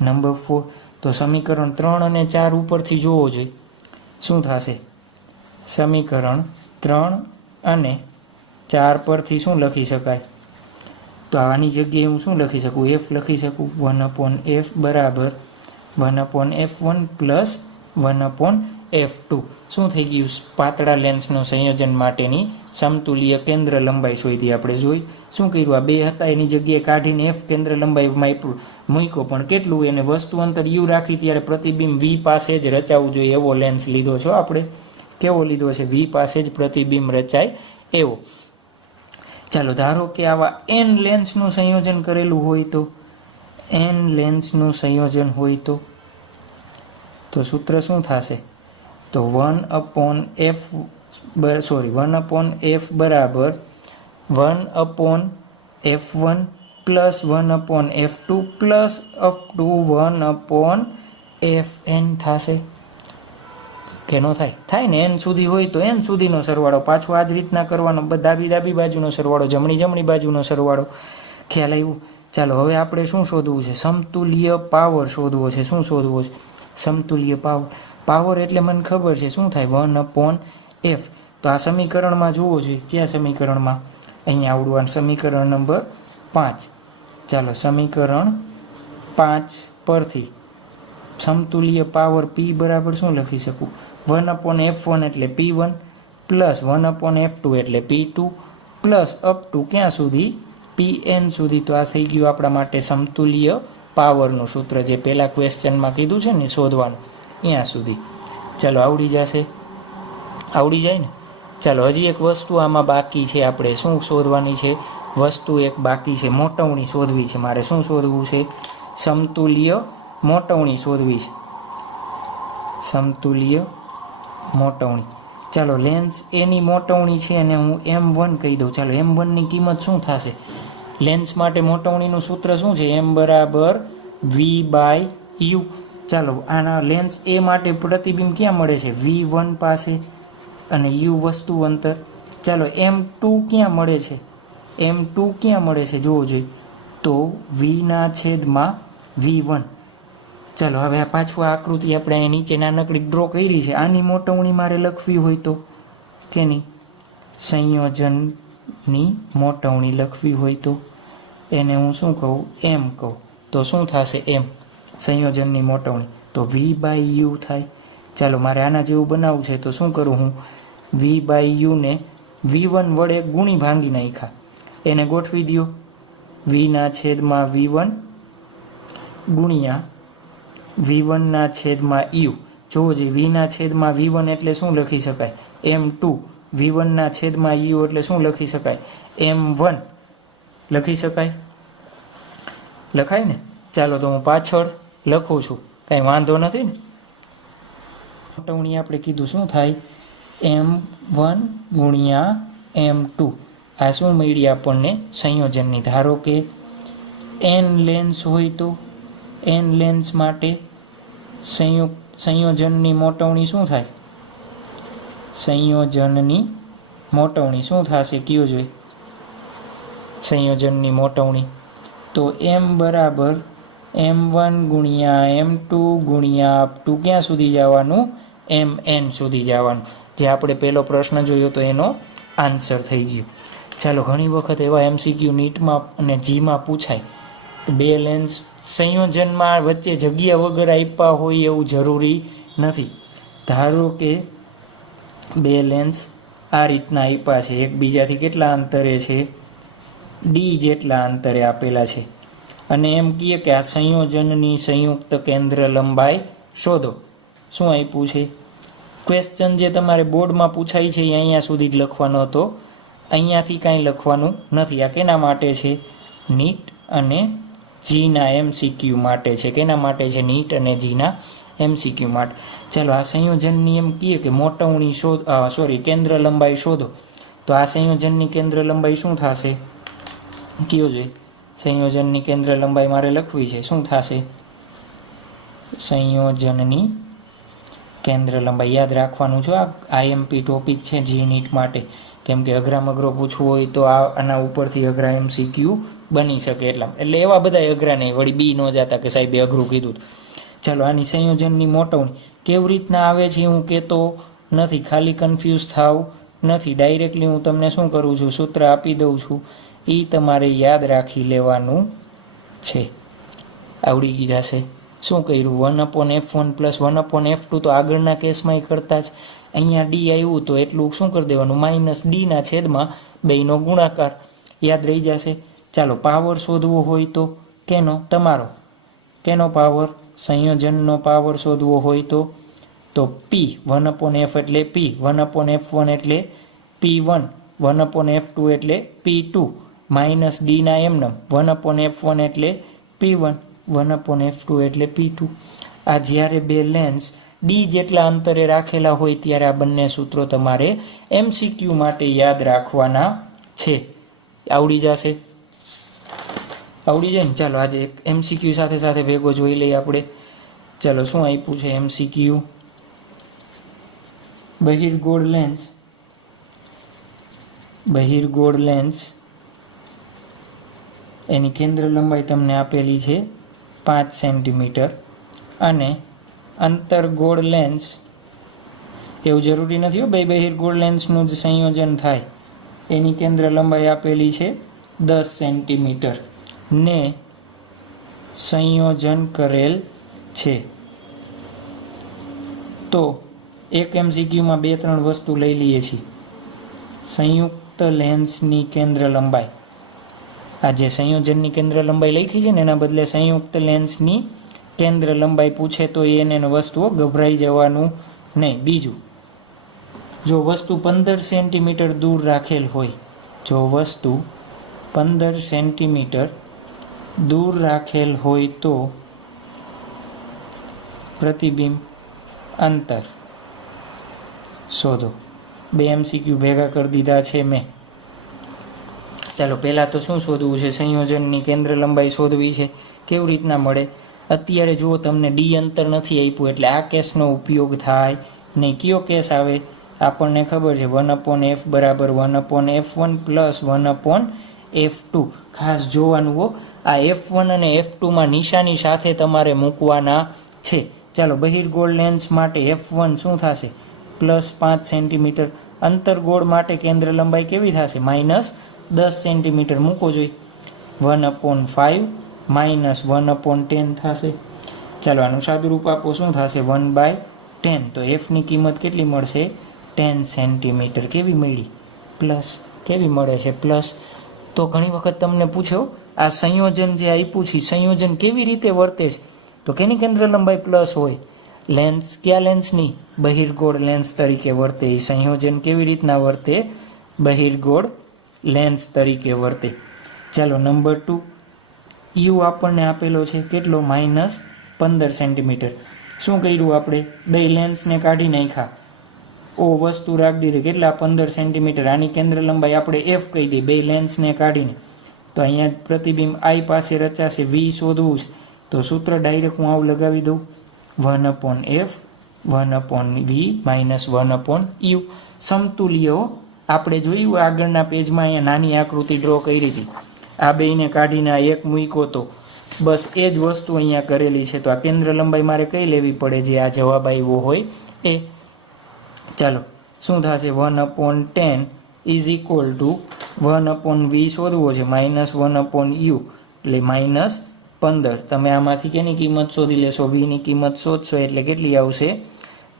નંબર 4. તો સમીકરણ 3 અને 4 ઉપરથી જોવો જોઈએ શું થશે, સમીકરણ 3 અને 4 પરથી શું લખી શકાય, તો આની જગ્યાએ હું શું લખી શકું, f લખી શકું. 1/f બરાબર 1/f1 પ્લસ 1/f2. શું થઈ ગયું, પાતળા લેન્સનો સંયોજન માટેની સમતુલ્ય કેન્દ્ર લંબાઈ શોધી આપણે જોઈ. શું કર્યું, આ બે હતા એની જગ્યાએ કાઢીને f કેન્દ્ર લંબાઈ મૂક્યો, પણ કેટલું, એને વસ્તુ અંતર u રાખી ત્યારે પ્રતિબિંબ v પાસે જ રચાવવું જોઈએ એવો લેન્સ લીધો છો આપણે. કેવો લીધો છે, v પાસે જ પ્રતિબિંબ રચાય એવો. ચાલો ધારો કે આવા n લેન્સનું સંયોજન કરેલું હોય તો સૂત્ર શું થશે, તો 1/f બરાબર 1/f1 plus 1/f2 plus up to 1/fn થશે કે નો થાય, થાય ને, n સુધી હોય તો n સુધીનો સરવાળો, પાછો આ જ રીતના કરવાનો, ડાબી બાજુનો સરવાળો, જમણી બાજુનો સરવાળો. ખ્યાલ આવ્યું. ચાલો હવે આપણે શું શોધવું છે, સમતુલ્ય પાવર શોધવો છે. શું શોધવો છે, સમતુલ્ય પાવર એટલે મને ખબર છે શું થાય, 1/f. તો આ સમીકરણમાં જોવો જોઈએ, કયા સમીકરણમાં, અહીંયા આવડું સમીકરણ નંબર 5. ચાલો સમીકરણ 5 પરથી સમતુલ્ય પાવર p બરાબર શું લખી શકું, 1/f1 એટલે p1 પ્લસ 1/f2 એટલે p2 પ્લસ અપ ટુ ક્યાં સુધી, pn સુધી. તો આ થઈ ગયું આપણા માટે સમતુલ્ય પાવરનું સૂત્ર, જે પહેલા ક્વેશ્ચનમાં કીધું છે ને શોધવાનું, ત્યાં સુધી. ચાલો આવડી જાય ને. ચાલો હજી એક વસ્તુ આમાં બાકી છે, આપણે શું શોધવાની છે, વસ્તુ એક બાકી છે, મોટવણી શોધવી છે મારે. શું શોધવું છે, સમતુલ્ય મોટવણી શોધવી છે, સમતુલ્ય મોટવણી. ચાલો લેન્સ એની મોટવણી છે અને હું m1 કહી દઉં. ચાલો m1 ની કિંમત શું થશે, લેન્સ માટે મોટવણીનું સૂત્ર શું છે, m બરાબર v/u. ચાલો આના લેન્સ એ માટે પ્રતિબિંબ ક્યાં મળે છે, v1 પાસે, અને u વસ્તુ અંતર. ચાલો m2 ક્યાં મળે છે, જોવો જોઈએ, તો v/v1. ચાલો હવે આ પાછું આ આકૃતિ આપણે અહીં નીચે નાનકડી ડ્રો કરી છે, આની મોટવણી મારે લખવી હોય તો, કેની, સંયોજનની મોટવણી લખવી હોય તો એને હું શું કહું, m કહું. તો શું થશે, m સંયોજનની મોટવણી, તો v/u થાય. ચાલો મારે આના જેવું બનાવવું છે તો શું કરું, હું v/u ને v1 વડે ગુણી ભાંગી નાખ્યા, એને ગોઠવી દો, v/v1 ગુણ્યા v1/u. જોવો જોઈએ, v/v1 એટલે શું લખી શકાય, m2 V1ના છેદમાં યુ એટલે શું લખી શકાય? M1 લખી શકાય, લખાય ને? ચાલો તો હું પાછળ લખું છું, કાંઈ વાંધો નથી ને? મોટવણી આપણે કીધું શું થાય? M1 ગુણ્યા M2. આ શું મળી આપણને? સંયોજનની. ધારો કે n લેન્સ હોય તો n લેન્સ માટે સંયોજનની મોટવણી શું થાય? સંયોજનની મોટવણી શું થશે? કયો જોઈએ સંયોજનની મોટવણી? તો m બરાબર M1 ગુણ્યા M2 ગુણ્યા અપ ટુ ક્યાં સુધી જવાનું? Mn સુધી જવાનું. જે આપણે પહેલો પ્રશ્ન જોયો તો એનો આન્સર થઈ ગયો. ચાલો, ઘણી વખત એવા MCQ નીટમાં અને જીમાં પૂછાય. બે લેન્સ સંયોજનમાં વચ્ચે જગ્યા વગર આપ્યા હોય એવું જરૂરી નથી. ધારો કે બે લેન્સ આ રીતના આપ્યા છે, એકબીજાથી કેટલા અંતરે છે? d જેટલા અંતરે આપેલા છે, અને એમ કહીએ કે આ સંયોજનની સંયુક્ત કેન્દ્ર લંબાઈ શોધો. શું આપ્યું છે? ક્વેશ્ચન જે તમારે બોર્ડમાં પૂછાય છે એ અહીંયા સુધી જ લખવાનો હતો, અહીંયાથી કાંઈ લખવાનું નથી. આ કેના માટે છે? નીટ અને જીના MCQ માટે છે. કેના માટે છે? નીટ અને જીના MCQ માટે. ચાલો, આ સંયોજનની એમ કહીએ કે મોટવણી કેન્દ્ર લંબાઈ શોધો. તો આ સંયોજનની કેન્દ્ર લંબાઈ શું થશે? કયો જોઈએ? સંયોજનની કેન્દ્ર લંબાઈ મારે લખવી છે. શું થશે? સંયોજનની કેન્દ્ર લંબાઈ યાદ રાખવાનું છે. આ IMP ટોપિક છે જી નીટ માટે, કેમ કે અઘરામાં અઘરો પૂછવું હોય તો આના ઉપરથી અઘરા MCQ બની શકે. એટલે એવા બધા અઘરા નહીં, વળી બી ન જતા કે સાહેબે અઘરું કીધું. ચાલો, આની સંયોજનની મોટવણી કેવી રીતના આવે છે હું કહેતો નથી, ખાલી કન્ફ્યુઝ થાવ નથી. ડાયરેક્ટલી હું તમને શું કરું છું? સૂત્ર આપી દઉં છું, એ તમારે યાદ રાખી લેવાનું છે. આવડી જશે. શું કર્યું? 1/f1 + 1/f2 તો આગળના કેસમાં કરતા જ. અહીંયા ડી આવ્યું તો એટલું શું કરી દેવાનું? -d ના છેદમાં બેયનો ગુણાકાર. યાદ રહી જશે. ચાલો, પાવર શોધવો હોય તો કેનો? તમારો. કેનો પાવર? સંયોજનનો પાવર શોધવો હોય તો p. 1/f એટલે p, 1/f1 એટલે p1, 1/f2 એટલે p2, -d ના એમનેમ 1/f1 એટલે p1, 1/f2 એટલે p2. આ જ્યારે બે લેન્સ d જેટલા અંતરે રાખેલા હોય ત્યારે આ બંને સૂત્રો તમારે MCQ માટે યાદ રાખવાના છે. આવડી જશે? આવડી જાય ને? ચાલો, આજે એક MCQ સાથે સાથે ભેગો જોઈ લઈએ આપણે. ચાલો, શું આપ્યું છે MCQ? બહિર્ગોળ લેન્સ એની કેન્દ્ર લંબાઈ તમને આપેલી છે 5 સેન્ટીમીટર, અને અંતરગોળ લેન્સ, એવું જરૂરી નથી હો, બહિર્ગોળ લેન્સનું જ સંયોજન થાય, એની કેન્દ્ર લંબાઈ આપેલી છે 10 સેન્ટીમીટર ને સંયોજન કરેલ છે. તો એક MCQમાં 2-3 વસ્તુ લઈ લઈએ છીએ. સંયુક્ત લેન્સની કેન્દ્ર લંબાઈ, આ જે સંયોજનની કેન્દ્ર લંબાઈ લખી છે ને એના બદલે સંયુક્ત લેન્સની કેન્દ્ર લંબાઈ પૂછે તો એને વસ્તુઓ ગભરાઈ જવાનું નહીં. બીજું, જો વસ્તુ 15 સેન્ટીમીટર દૂર રાખેલ હોય, જો વસ્તુ 15 સેન્ટીમીટર દૂર રાખેલ હોય તો પ્રતિબિંબ અંતર શોધો. 2 MCQ ભેગા કરી દીધા છે મેં. ચાલો, પહેલાં તો શું શોધવું છે? સંયોજનની કેન્દ્ર લંબાઈ શોધવી છે. કેવી રીતના મળે? અત્યારે જુઓ, તમને d અંતર નથી આપ્યું એટલે આ કેસનો ઉપયોગ થાય નહીં. કયો કેસ આવે? આપણને ખબર છે 1/f બરાબર 1/f1 + 1/f2. ખાસ જોવાનું હો, આ f1 અને f2માં નિશાની સાથે તમારે મૂકવાના છે. ચાલો, બહિર્ગોળ લેન્સ માટે f1 શું થશે? +5 સેન્ટીમીટર. અંતરગોળ માટે કેન્દ્ર લંબાઈ કેવી થશે? -10 સેન્ટીમીટર. મૂકો જોઈએ. 1/5 -1/10 થશે. ચાલો, આનું સાદુરૂપ આપો. શું થશે? 1/10. તો એફની કિંમત કેટલી મળશે? 10 સેન્ટીમીટર. કેવી મળી? પ્લસ. કેવી મળે છે? પ્લસ. તો ઘણી વખત તમને પૂછો, આ સંયોજન જે આપ્યું છે, સંયોજન કેવી રીતે વર્તે છે? તો કેની કેન્દ્ર લંબાઈ પ્લસ હોય? લેન્સ કયા લેન્સની? બહિર્ગોળ લેન્સ તરીકે વર્તે. એ સંયોજન કેવી રીતના વર્તે? બહિર્ગોળ લેન્સ તરીકે વર્તે. ચાલો નંબર 2, યુ આપણને આપેલો છે કેટલો? -15 સેન્ટીમીટર. શું કર્યું આપણે? બે લેન્સને કાઢી નાખ્યા, ઓ વસ્તુ રાખી દીધી, કેટલા? 15 સેન્ટીમીટર. આની કેન્દ્ર લંબાઈ આપણે એફ કહી દઈએ, બે લેન્સને કાઢીને. તો અહીંયા પ્રતિબિંબ આઈ પાસે રચાશે, વી શોધવું છે. તો સૂત્ર ડાયરેક્ટ હું આવું લગાવી દઉં, 1/f 1/v - 1/u. સમતુલ્ય આપણે જોયું આગળના પેજમાં, અહીંયા નાની આકૃતિ ડ્રો કરી હતી. આ બેને કાઢીને આ એક મૂક્યો તો બસ એ જ વસ્તુ અહીંયા કરેલી છે. તો આ કેન્દ્ર લંબાઈ મારે કઈ લેવી પડે જે આ જવાબ આવ્યો હોય એ. ચાલો શું થશે? 1/10 ઇઝ ઇક્વલ ટુ 1/v શોધવો છે, -1/u એટલે -15. તમે આમાંથી કેની કિંમત શોધી લેશો? v ની કિંમત શોધશો એટલે કેટલી આવશે?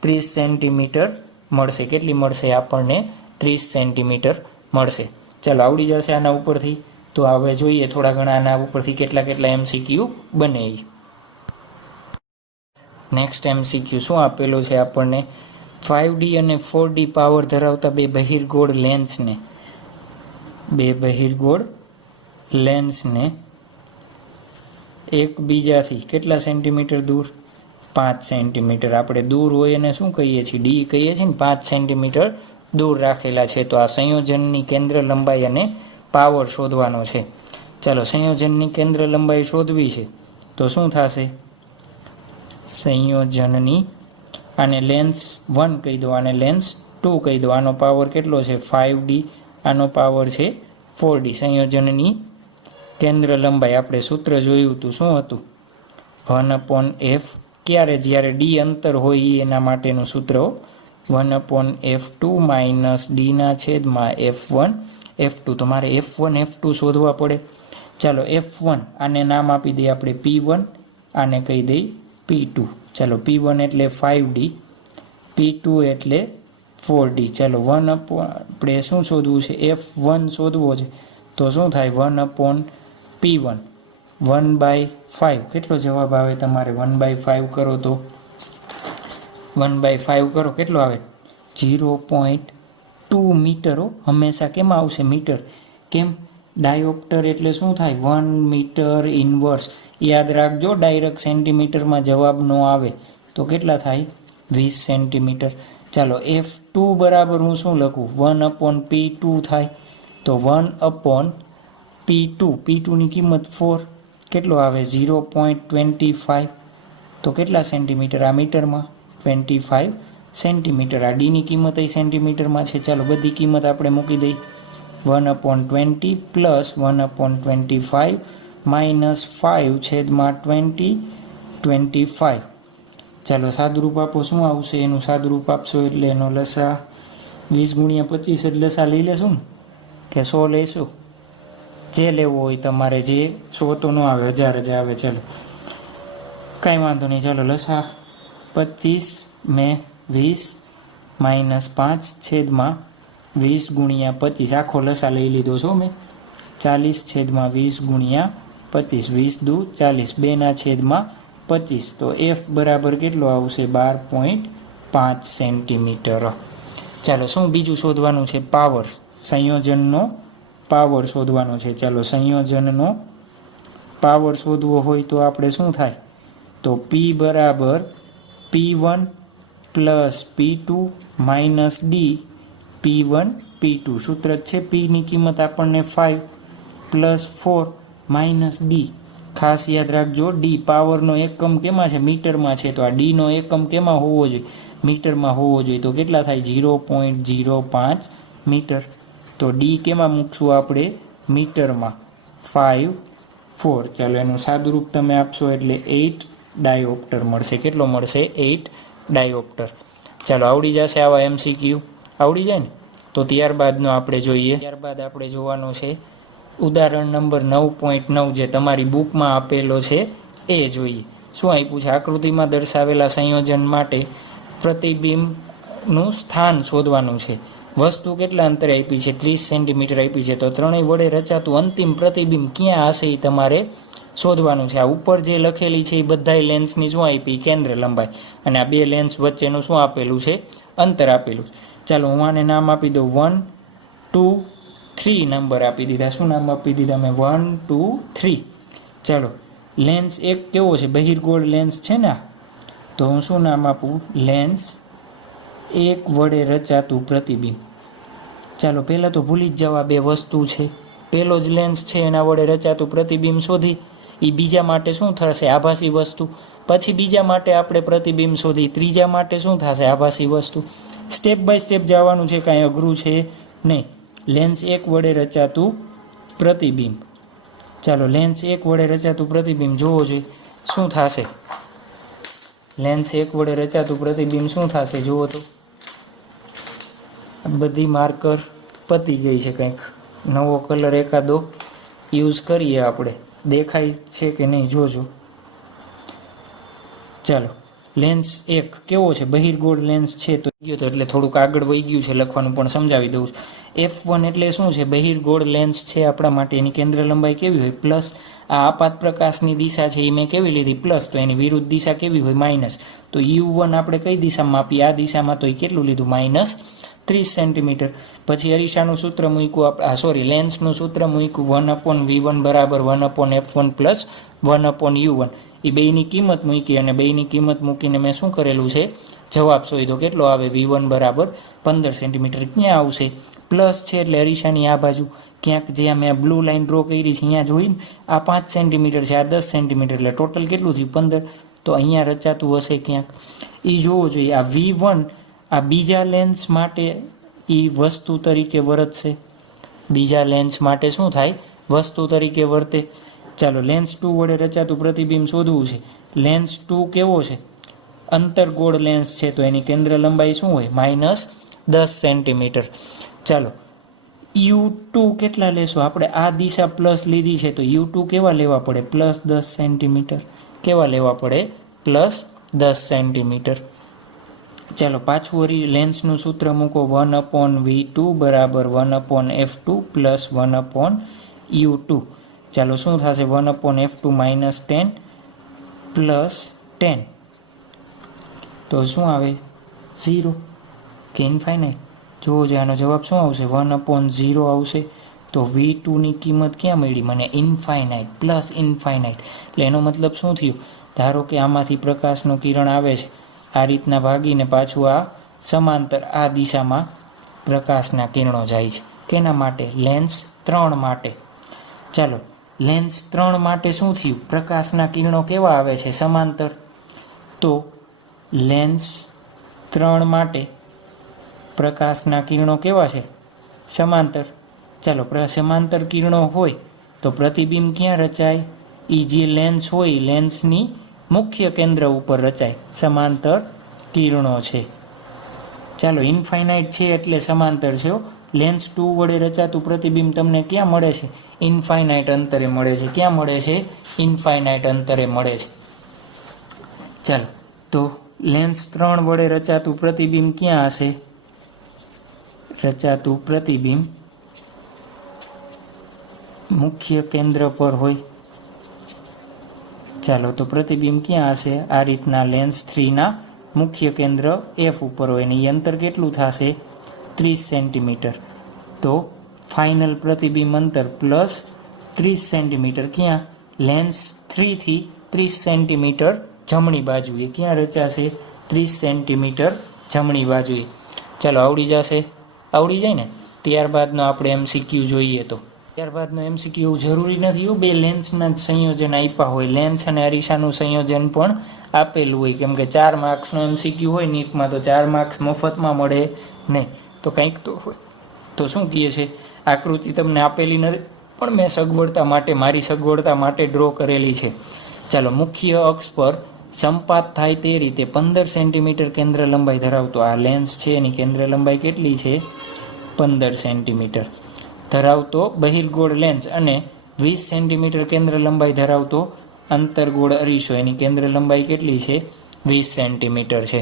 30 સેન્ટીમીટર મળશે. કેટલી મળશે આપણને? 30 સેન્ટીમીટર મળશે. ચાલો આવડી જશે આના ઉપરથી. તો હવે જોઈએ થોડા ઘણા આના ઉપરથી કેટલા MCQ બને. નેક્સ્ટ MCQ શું આપેલો છે આપણને? 5D અને 4D પાવર ધરાવતા બે બહિર્ગોળ લેન્સને એકબીજાથી કેટલા સેન્ટીમીટર દૂર? 5 સેન્ટીમીટર. આપણે દૂર હોય એને શું કહીએ છીએ? ડી કહીએ છીએ ને. 5 સેન્ટીમીટર દૂર રાખેલા છે. તો આ સંયોજનની કેન્દ્ર લંબાઈ અને પાવર શોધવાનો છે. ચાલો સંયોજનની કેન્દ્ર લંબાઈ શોધવી છે તો શું થશે? સંયોજનની, આને લેન્સ 1 કહી દો, આને લેન્સ 2 કહી દો. આનો પાવર કેટલો છે? 5D. આનો પાવર છે 4D. સંયોજનની કેન્દ્ર લંબાઈ આપણે સૂત્ર જોયું હતું, શું હતું? 1/f. ક્યારે? જ્યારે ડી અંતર હોય એના માટેનું સૂત્ર. 1/f2 - d ના છેદમાં f1 f2. તમારે f1 f2 શોધવા પડે. ચાલો f1 આને નામ આપી દઈએ આપણે p1, આને કહી દઈએ p2. ચાલો p1 એટલે 5D, p2 એટલે 4D. ચાલો આપણે શું શોધવું છે? f1 શોધવો છે. તો શું થાય? 1/p1 1/5. કેટલો જવાબ આવે તમારે? 1/5 કરો તો 1/5 કરો કેટલો આવે? 0.2 મીટર. હંમેશા કેમાં આવશે? મીટર. કેમ? ડાયોપ્ટર એટલે શું થાય? 1 મીટર ઇન્વર્સ. યાદ રાખજો, ડાયરેક્ટ સેન્ટીમીટરમાં જવાબ ન આવે તો કેટલા થાય? 20 સેન્ટીમીટર. ચાલો f2 બરાબર હું શું લખું? 1/p2 થાય. તો 1/p2, p2 ની કિંમત 4, કેટલો આવે? 0.25. તો કેટલા સેન્ટીમીટર? આ મીટરમાં 25 સેન્ટીમીટર. આ ડીની કિંમત એ સેન્ટીમીટરમાં છે. ચાલો બધી કિંમત આપણે મૂકી દઈએ. 1/20 પ્લસ 1/25 માઇનસ 5 છેદમાં 20 25. ચાલો સાદુરૂપ આપો. શું આવશે? એનું સાદુરૂપ આપશો એટલે એનો લસા 20 × 25 એટલે લસા લઈ લેશું ને, કે 100 લઈશું? જે લેવો હોય તમારે. જે 100 તો ન આવે, 1000 જ આવે. ચાલો કાંઈ વાંધો નહીં. ચાલો લસા 25 મેં 20 માઇનસ 5 છેદમાં 20 × 25. આખો લસા લઈ લીધો છો મેં. 40 છેદમાં 20 × 25. 20 દુ 40, 2 ના છેદમાં 25. તો f બરાબર કેટલો આવશે? 12.5 સેન્ટીમીટર. ચાલો શું બીજું શોધવાનું છે? પાવર. સંયોજનનો પાવર શોધવાનો છે. ચાલો સંયોજનનો પાવર શોધવો હોય તો આપણે શું થાય? તો p બરાબર p1 plus p2 minus d p1 p2. સૂત્ર છે p ની કિંમત આપણને 5 પ્લસ 4 માઇનસ d. ખાસ યાદ રાખજો, ડી પાવરનો એકમ કેમાં છે? મીટરમાં છે. તો આ ડીનો એકમ કેમાં હોવો જોઈએ? મીટરમાં હોવો જોઈએ. તો કેટલા થાય? 0.05 મીટર. તો ડી કેમાં મૂકશું આપણે? મીટરમાં. 5 4. ચાલો એનું સાદુરૂપ તમે આપશો એટલે 8 ડાયોપ્ટર મળશે. કેટલો મળશે? 8 ડાયોપ્ટર. ચાલો આવડી જશે આવા MCQ. આવડી જાય ને તો ત્યારબાદનો આપણે જોઈએ. ત્યારબાદ આપણે જોવાનો છે ઉદાહરણ નંબર 9.9 જે તમારી બુકમાં આપેલો છે એ જોઈએ. શું આપ્યું છે? આકૃતિમાં દર્શાવેલા સંયોજન માટે પ્રતિબિંબનું સ્થાન શોધવાનું છે. વસ્તુ કેટલા અંતરે આપી છે? 30 સેન્ટીમીટર આપી છે. તો ત્રણેય વડે રચાતું અંતિમ પ્રતિબિંબ ક્યાં હશે એ તમારે શોધવાનું છે. આ ઉપર જે લખેલી છે એ બધાય લેન્સની શું આપી? કેન્દ્ર લંબાઈ. અને આ બે લેન્સ વચ્ચેનું શું આપેલું છે? અંતર આપેલું છે. ચાલો હું આને નામ આપી દઉં 1, 2, 3 નંબર આપી દીધા. શું નામ આપી દીધા મેં? 1, 2, 3. ચાલો લેન્સ એક કેવો છે? બહિર્ગોળ લેન્સ છે ને. તો હું શું નામ આપું? લેન્સ એક વડે રચાતું પ્રતિબિંબ. ચાલો પહેલાં તો ભૂલી જ જવા બે વસ્તુ છે. પહેલો જ લેન્સ છે એના વડે રચાતું પ્રતિબિંબ શોધી, એ બીજા માટે શું થશે? આભાસી વસ્તુ. પછી બીજા માટે આપણે પ્રતિબિંબ શોધી, ત્રીજા માટે શું થશે? આભાસી વસ્તુ. સ્ટેપ બાય સ્ટેપ જવાનું છે, કાંઈ અઘરું છે નહીં. લેન્સ એક વડે રચાતું પ્રતિબિંબ. ચાલો લેન્સ એક વડે રચાતું પ્રતિબિંબ જોવો જોઈએ શું થશે. લેન્સ એક વડે રચાતું પ્રતિબિંબ શું થશે જુઓ તો. બધી માર્કર પતી ગઈ છે, કંઈક નવો કલર એકાદો યુઝ કરીએ આપણે. દેખાય છે કે નહીં જોજો. ચાલો લેન્સ એક કેવો છે? બહિર્ગોળ લેન્સ છે. તો ગયો તો એટલે થોડુંક આગળ વહી ગયું છે લખવાનું, પણ સમજાવી દઉં છું. F1 એટલે શું છે? બહિર્ગોળ લેન્સ છે આપણા માટે. એની કેન્દ્ર લંબાઈ કેવી હોય? પ્લસ. આ આપાત પ્રકાશની દિશા છે એ મેં કેવી લીધી? પ્લસ. તો એની વિરુદ્ધ દિશા કેવી હોય? માઇનસ. તો U1 આપણે કઈ દિશામાં આપીએ? આ દિશામાં. તો એ કેટલું લીધું? -30 સેન્ટીમીટર. પછી અરીસાનું સૂત્ર મૂક્યું આપણે, લેન્સનું સૂત્ર મૂક્યું 1/V1 બરાબર 1/F1 પ્લસ 1/U1. એ બેયની કિંમત મૂકી અને બેયની કિંમત મૂકીને મેં શું કરેલું છે? જવાબ શોધ્યો. કેટલો આવે? V1 બરાબર 15 સેન્ટીમીટર. ક્યાં આવશે? પ્લસ છે એટલે અરીસાની આ બાજુ ક્યાંક, જ્યાં મેં બ્લુ લાઇન ડ્રો કરી છે અહીંયા જોઈને, આ 5 સેન્ટીમીટર છે, આ 10 સેન્ટીમીટર, એટલે ટોટલ કેટલું થયું? 15. તો અહીંયા રચાતું હશે ક્યાંક, એ જોવો જોઈએ. આ V1 આ બીજા લેન્સ માટે એ વસ્તુ તરીકે વર્તશે. બીજા લેન્સ માટે શું થાય? વસ્તુ તરીકે વર્તે. ચાલો લેન્સ 2 વડે રચાતું પ્રતિબિંબ શોધવું છે. લેન્સ 2 કેવો છે? અંતરગોળ લેન્સ છે. તો એની કેન્દ્ર લંબાઈ શું હોય? -10 સેન્ટીમીટર. ચાલો U2 કેટલા લેશો? આપણે આ દિશા પ્લસ લીધી છે, તો U2 કેવા લેવા પડે? +10 સેન્ટીમીટર. કેવા લેવા પડે? +10 સેન્ટીમીટર. ચાલો પાછું વળી લેન્સનું સૂત્ર મૂકો. 1/V2 બરાબર 1/F2 પ્લસ 1/U2. ચાલો શું થશે? 1/F2 -10 plus 10. તો શું આવે? 0 કે ઇન્ફાઇનાઇટ? જોવો જોઈએ આનો જવાબ શું આવશે? 1/0 આવશે. તો V2ની કિંમત ક્યાં મળી મને? Infinite plus infinite. એટલે એનો મતલબ શું થયું? ધારો કે આમાંથી પ્રકાશનું કિરણ આવે છે, આ રીતના ભાગીને પાછું આ સમાંતર આ દિશામાં પ્રકાશના કિરણો જાય છે. કેના માટે? લેન્સ 3 માટે. ચાલો લેન્સ 3 માટે શું થયું? પ્રકાશના કિરણો કેવા આવે છે? સમાંતર. તો લેન્સ 3 માટે પ્રકાશના કિરણો કેવા છે? સમાંતર. ચાલો સમાંતર કિરણો હોય તો પ્રતિબિંબ ક્યાં રચાય? એ જે લેન્સ હોય લેન્સની મુખ્ય કેન્દ્ર ઉપર રચાય. સમાંતર કિરણો છે. ચાલો ઇન્ફાઇનાઇટ છે એટલે સમાંતર છે. લેન્સ 2 વડે રચાતું પ્રતિબિંબ તમને ક્યાં મળે છે? ઇન્ફાઇનાઇટ અંતરે મળે છે. ક્યાં મળે છે? ઇન્ફાઇનાઇટ અંતરે મળે છે. ચાલો તો લેન્સ 3 વડે રચાતું પ્રતિબિંબ ક્યાં હશે? રચાતું પ્રતિબિંબ મુખ્ય કેન્દ્ર પર હોય. ચાલો તો પ્રતિબિંબ ક્યાં હશે? આ રીતના લેન્સ 3ના મુખ્ય કેન્દ્ર F ઉપર હોય. અને એ અંતર કેટલું થશે? 30 સેન્ટીમીટર. તો ફાઇનલ પ્રતિબિંબ અંતર +30 સેન્ટીમીટર. ક્યાં? લેન્સ 3 થી 30 સેન્ટીમીટર જમણી બાજુએ. ક્યાં રચાશે? 30 સેન્ટીમીટર જમણી બાજુએ. ચાલો આવડી જશે? આવડી જાય ને? ત્યારબાદનો આપણે MCQ જોઈએ. તો ત્યારબાદનો MCQ એવું જરૂરી નથી. બે લેન્સના જ સંયોજન આપ્યા હોય, લેન્સ અને અરીસાનું સંયોજન પણ આપેલું હોય. કેમ કે 4 માર્ક્સનો MCQ હોય નીટમાં, તો 4 માર્ક્સ મફતમાં મળે નહીં. તો કંઈક તો હોય. તો શું કહે છે? આકૃતિ તમને આપેલી નથી, પણ મેં સગવડતા માટે, મારી સગવડતા માટે ડ્રો કરેલી છે. ચાલો મુખ્ય અક્ષ પર સંપાત થાય તે રીતે 15 સેન્ટીમીટર કેન્દ્ર લંબાઈ ધરાવતો આ લેન્સ છે. એની કેન્દ્ર લંબાઈ કેટલી છે? 15 સેન્ટીમીટર ધરાવતો બહિર્ગોળ લેન્સ અને 20 સેન્ટીમીટર કેન્દ્ર લંબાઈ ધરાવતો અંતરગોળ અરીસો. એની કેન્દ્ર લંબાઈ કેટલી છે? 20 સેન્ટીમીટર છે.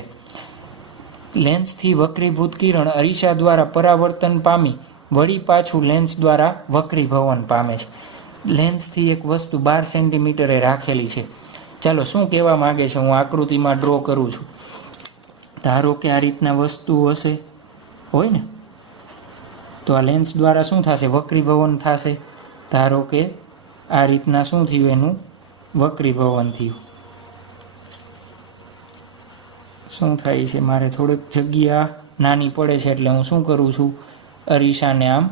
લેન્સથી વક્રીભૂત કિરણ અરીસા દ્વારા પરાવર્તન પામી વળી પાછું લેન્સ દ્વારા વક્રીભવન પામે છે. લેન્સથી એક વસ્તુ 12 સેન્ટીમીટરે રાખેલી છે. ચાલો શું કહેવા માગે છે, હું આકૃતિમાં ડ્રો કરું છું. ધારો કે આ રીતના વસ્તુ હશે, હોય ને, તો આ લેન્સ દ્વારા શું થશે, વક્રીભવન થશે. ધારો કે આ રીતના શું થયું, એનું વક્રીભવન થયું. શું થાય છે, મારે થોડીક જગ્યા નાની પડે છે એટલે હું શું કરું છું, અરીસાને આમ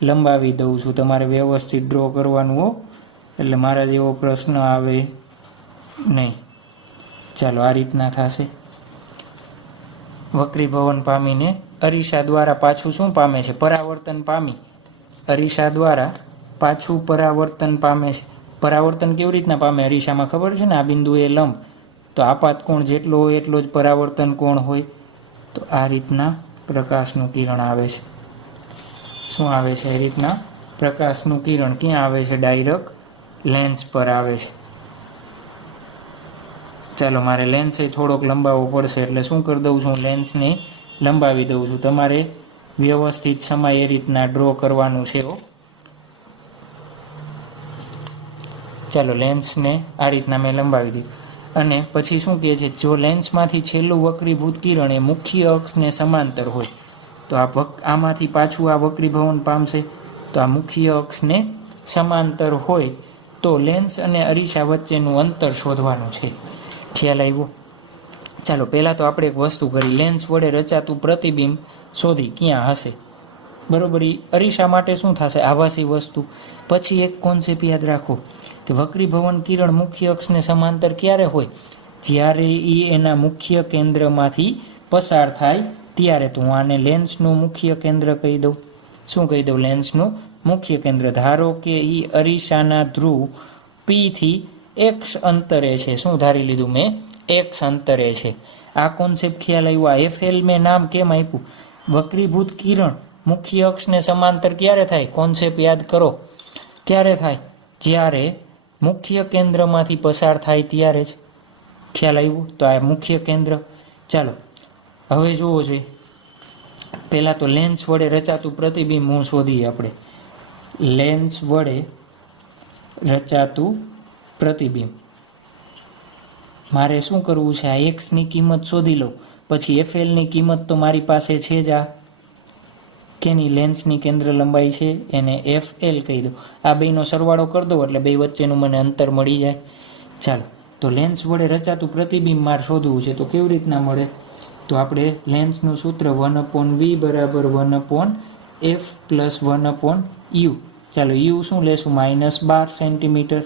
લંબાવી દઉં છું. તમારે વ્યવસ્થિત ડ્રો કરવાનું હો, એટલે મારા જેવો પ્રશ્ન આવે નહીં. ચાલો આ રીતના થશે. વક્રીભવન પામીને અરીસા દ્વારા પાછું શું પામે છે, પરાવર્તન પામી અરીસા દ્વારા પાછું પરાવર્તન પામે છે. પરાવર્તન કેવી રીતના પામે, અરીસામાં ખબર છે ને, આ બિંદુ એ લંબ, તો આપાત કોણ જેટલો હોય એટલો જ પરાવર્તન કોણ હોય. તો આ રીતના પ્રકાશનું કિરણ આવે છે. શું આવે છે, એ રીતના પ્રકાશનું કિરણ ક્યાં આવે છે, ડાયરેક્ટ લેન્સ પર આવે છે. ચાલો મારે લેન્સ એ થોડોક લંબાવવો પડશે, એટલે શું કરી દઉં છું, લેન્સને લંબાવી દઉં છું. તમારે વ્યવસ્થિત સમય એ રીતના ડ્રો કરવાનું છે. ચાલો લેન્સને આ રીતના મેં લંબાવી દીધું. અને પછી શું કહે છે, જો લેન્સમાંથી છેલ્લું વક્રીભૂત કિરણ એ મુખ્ય અક્ષને સમાંતર હોય, તો આમાંથી પાછું આ વક્રીભવન પામશે. તો આ મુખ્ય અક્ષને સમાંતર હોય તો લેન્સ અને અરીસા વચ્ચેનું અંતર શોધવાનું છે. ખ્યાલ આવ્યો? ચાલો પહેલાં તો આપણે એક વસ્તુ કરી, લેન્સ વડે રચાતું પ્રતિબિંબ શોધી ક્યાં હશે. બરોબર, અરીસા માટે શું થશે, આભાસી વસ્તુ. પછી એક કોન્સેપ્ટ યાદ રાખો કે વક્રીભવન કિરણ મુખ્ય અક્ષને સમાંતર ક્યારે હોય, જ્યારે એ એના મુખ્ય કેન્દ્રમાંથી પસાર થાય ત્યારે. તો હું આને લેન્સનું મુખ્ય કેન્દ્ર કહી દઉં. શું કહી દઉં, લેન્સનું મુખ્ય કેન્દ્ર. ધારો કે એ અરીસાના ધ્રુવ P થી x અંતરે છે. શું ધારી લીધું મેં, x અંતરે છે. આ કોન્સેપ્ટ ખ્યાલ આવ્યો. આ FL મેં નામ કેમ આપ્યું, વક્રીભૂત કિરણ મુખ્ય અક્ષને સમાંતર ક્યારે થાય, કોન્સેપ્ટ યાદ કરો, ક્યારે થાય, જ્યારે મુખ્ય કેન્દ્રમાંથી પસાર થાય ત્યારે જ. ખ્યાલ આવ્યો? તો આ મુખ્ય કેન્દ્ર. ચાલો હવે જુઓ છે, પહેલાં તો લેન્સ વડે રચાતું પ્રતિબિંબ હું શોધીએ આપણે. લેન્સ વડે રચાતું પ્રતિબિંબ મારે શું કરવું છે, આ એક્સની કિંમત શોધી લઉં. પછી FLની કિંમત તો મારી પાસે છે જ, આ કેની લેન્સની કેન્દ્ર લંબાઈ છે એને FL કહી દો. આ બેનો સરવાળો કરી દો એટલે બે વચ્ચેનું મને અંતર મળી જાય. ચાલો તો લેન્સ વડે રચાતું પ્રતિબિંબ મારે શોધવું છે, તો કેવી રીતના મળે, તો આપણે લેન્સનું સૂત્ર 1/v બરાબર 1/f પ્લસ 1/u. ચાલો u શું લેશું, -12 સેન્ટીમીટર.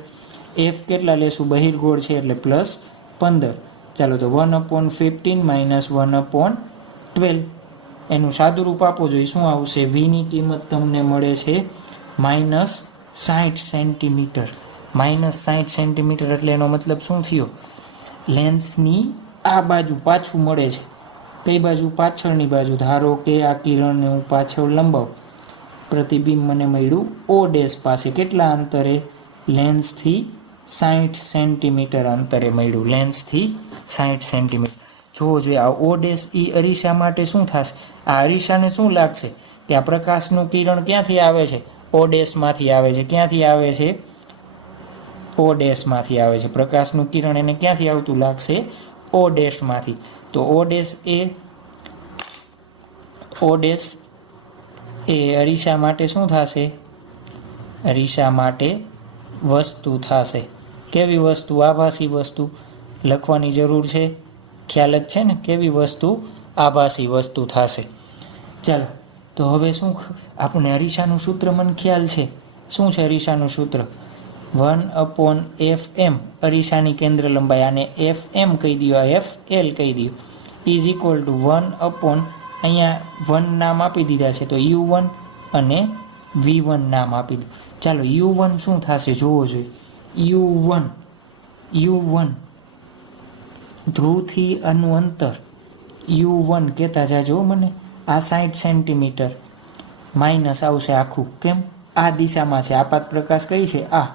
f કેટલા લેશું, બહિર્ગોળ છે એટલે +15. ચાલો તો 1/15 -1/12. એનું સાદું રૂપ આપો જોઈએ, શું આવશે, v ની કિંમત તમને મળે છે -60 સેન્ટીમીટર. -60 સેન્ટીમીટર એટલે એનો મતલબ શું થયો, લેન્સની આ બાજુ પાછું મળે છે. કઈ બાજુ, પાછળની બાજુ. ધારો કે આ કિરણને હું પાછળ લંબાવું, પ્રતિબિંબ મને મળ્યું O ડેશ પાસે. કેટલા અંતરે, લેન્સથી 60 સેન્ટીમીટર અંતરે મળ્યું, લેન્સથી 60 સેન્ટીમીટર. જોવો જોઈએ આ O ડેશ એ અરીસા માટે શું થશે, આ અરીસાને શું લાગશે કે આ પ્રકાશનું કિરણ ક્યાંથી આવે છે, O ડેશમાંથી આવે છે. ક્યાંથી આવે છે, O ડેશમાંથી આવે છે. પ્રકાશનું કિરણ એને ક્યાંથી આવતું લાગશે, O ડેશમાંથી. તો O ડેશ એ અરીસા માટે શું થશે, અરીસા માટે વસ્તુ થશે. કેવી વસ્તુ, આભાસી વસ્તુ. લખવાની જરૂર છે, ખ્યાલ જ છે ને, કેવી વસ્તુ, આભાસી વસ્તુ થશે. ચાલો તો હવે શું, આપણે અરીસાનું સૂત્ર મને ખ્યાલ છે. શું છે અરીસાનું સૂત્ર, 1/fm અરીસાની કેન્દ્ર લંબાઈ. આને fm કહી દો, આ FL કહી દો, ઇઝ ઇક્વલ ટુ 1/, અહીંયા 1 નામ આપી દીધા છે તો u1 અને v1 નામ આપી દો. ચાલો u1 શું થશે જોવો જોઈએ. u1 ધ્રુવથી આનું અંતર u1 કહેતા જાજો મને. આ 60 સેન્ટીમીટર માઇનસ આવશે આખું, કેમ, આ દિશામાં છે, આપાત પ્રકાશ કઈ છે, આ.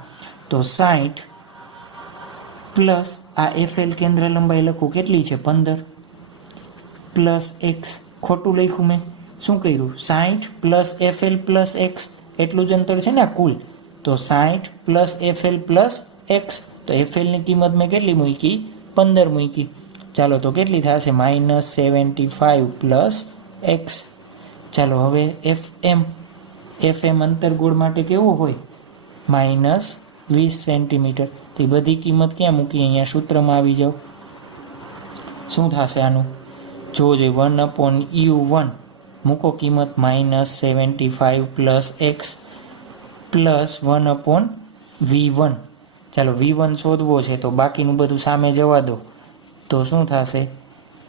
તો 60 પ્લસ આ FL કેન્દ્ર લંબાઈ લખું કેટલી છે, 15 પ્લસ x. ખોટું લખ્યું મેં, શું કર્યું, 60 પ્લસ FL પ્લસ x એટલું જ અંતર છે ને આ કુલ. તો 60 પ્લસ FL પ્લસ એક્સ, તો FLની કિંમત મેં કેટલી મૂકી? 15 મૂકી. ચાલો તો કેટલી થશે? -75 પ્લસ એક્સ. ચાલો હવે FM અંતરગોળ માટે કેવો હોય? -20 સેન્ટીમીટર. તો એ બધી કિંમત ક્યાં મૂકી? અહીંયા સૂત્રમાં આવી જાઓ. શું થશે આનું? જોજો 1/U1 મૂકો કિંમત -75 પ્લસ એક્સ પ્લસ 1/V1. ચાલો V1 શોધવો છે તો બાકીનું બધું સામે જવા દો. તો શું થશે?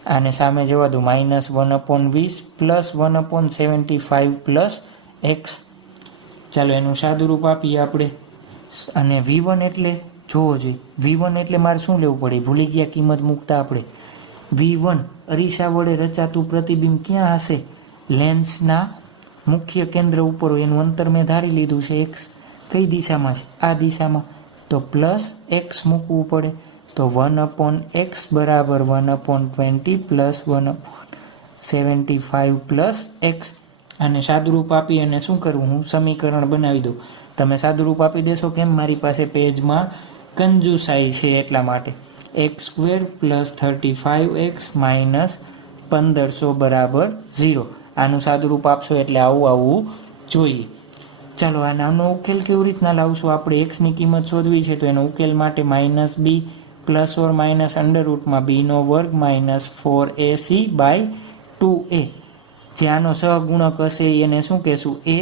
આને સામે જવા દો. -1/20 પ્લસ 1/75 પ્લસ એક્સ. ચાલો એનું સાદુરૂપ આપીએ આપણે. અને V1 એટલે જોવો જોઈએ. V1 એટલે મારે શું લેવું પડે? ભૂલી ગયા કિંમત મૂકતા આપણે. V1 અરીસા વડે રચાતું પ્રતિબિંબ ક્યાં હશે? લેન્સના મુખ્ય કેન્દ્ર ઉપર હોય. એનું અંતર મેં ધારી લીધું છે એક્સ. કઈ દિશામાં છે? આ દિશામાં. તો પ્લસ એક્સ મૂકવું પડે. તો 1/x બરાબર 1/20 પ્લસ 1/75 પ્લસ એક્સ. આને સાદુરૂપ આપી અને શું કરવું? હું સમીકરણ બનાવી દઉં. તમે સાદુરૂપ આપી દેશો કેમ? મારી પાસે પેજમાં કંજુસાઈ છે એટલા માટે. x² પ્લસ 35x માઇનસ 1500 બરાબર 0. આનું સાદુરૂપ આપશો એટલે આવું જોઈએ. ચાલો આનો ઉકેલ કેવી રીતના લાવશું? આપણે એક્સની કિંમત શોધવી છે તો એનો ઉકેલ માટે -b પ્લસ ઓર માઇનસ અંડરરૂટમાં b² માઇનસ 4ac/2a. જે આનો સહગુણક હશે એને શું કહેશું? a.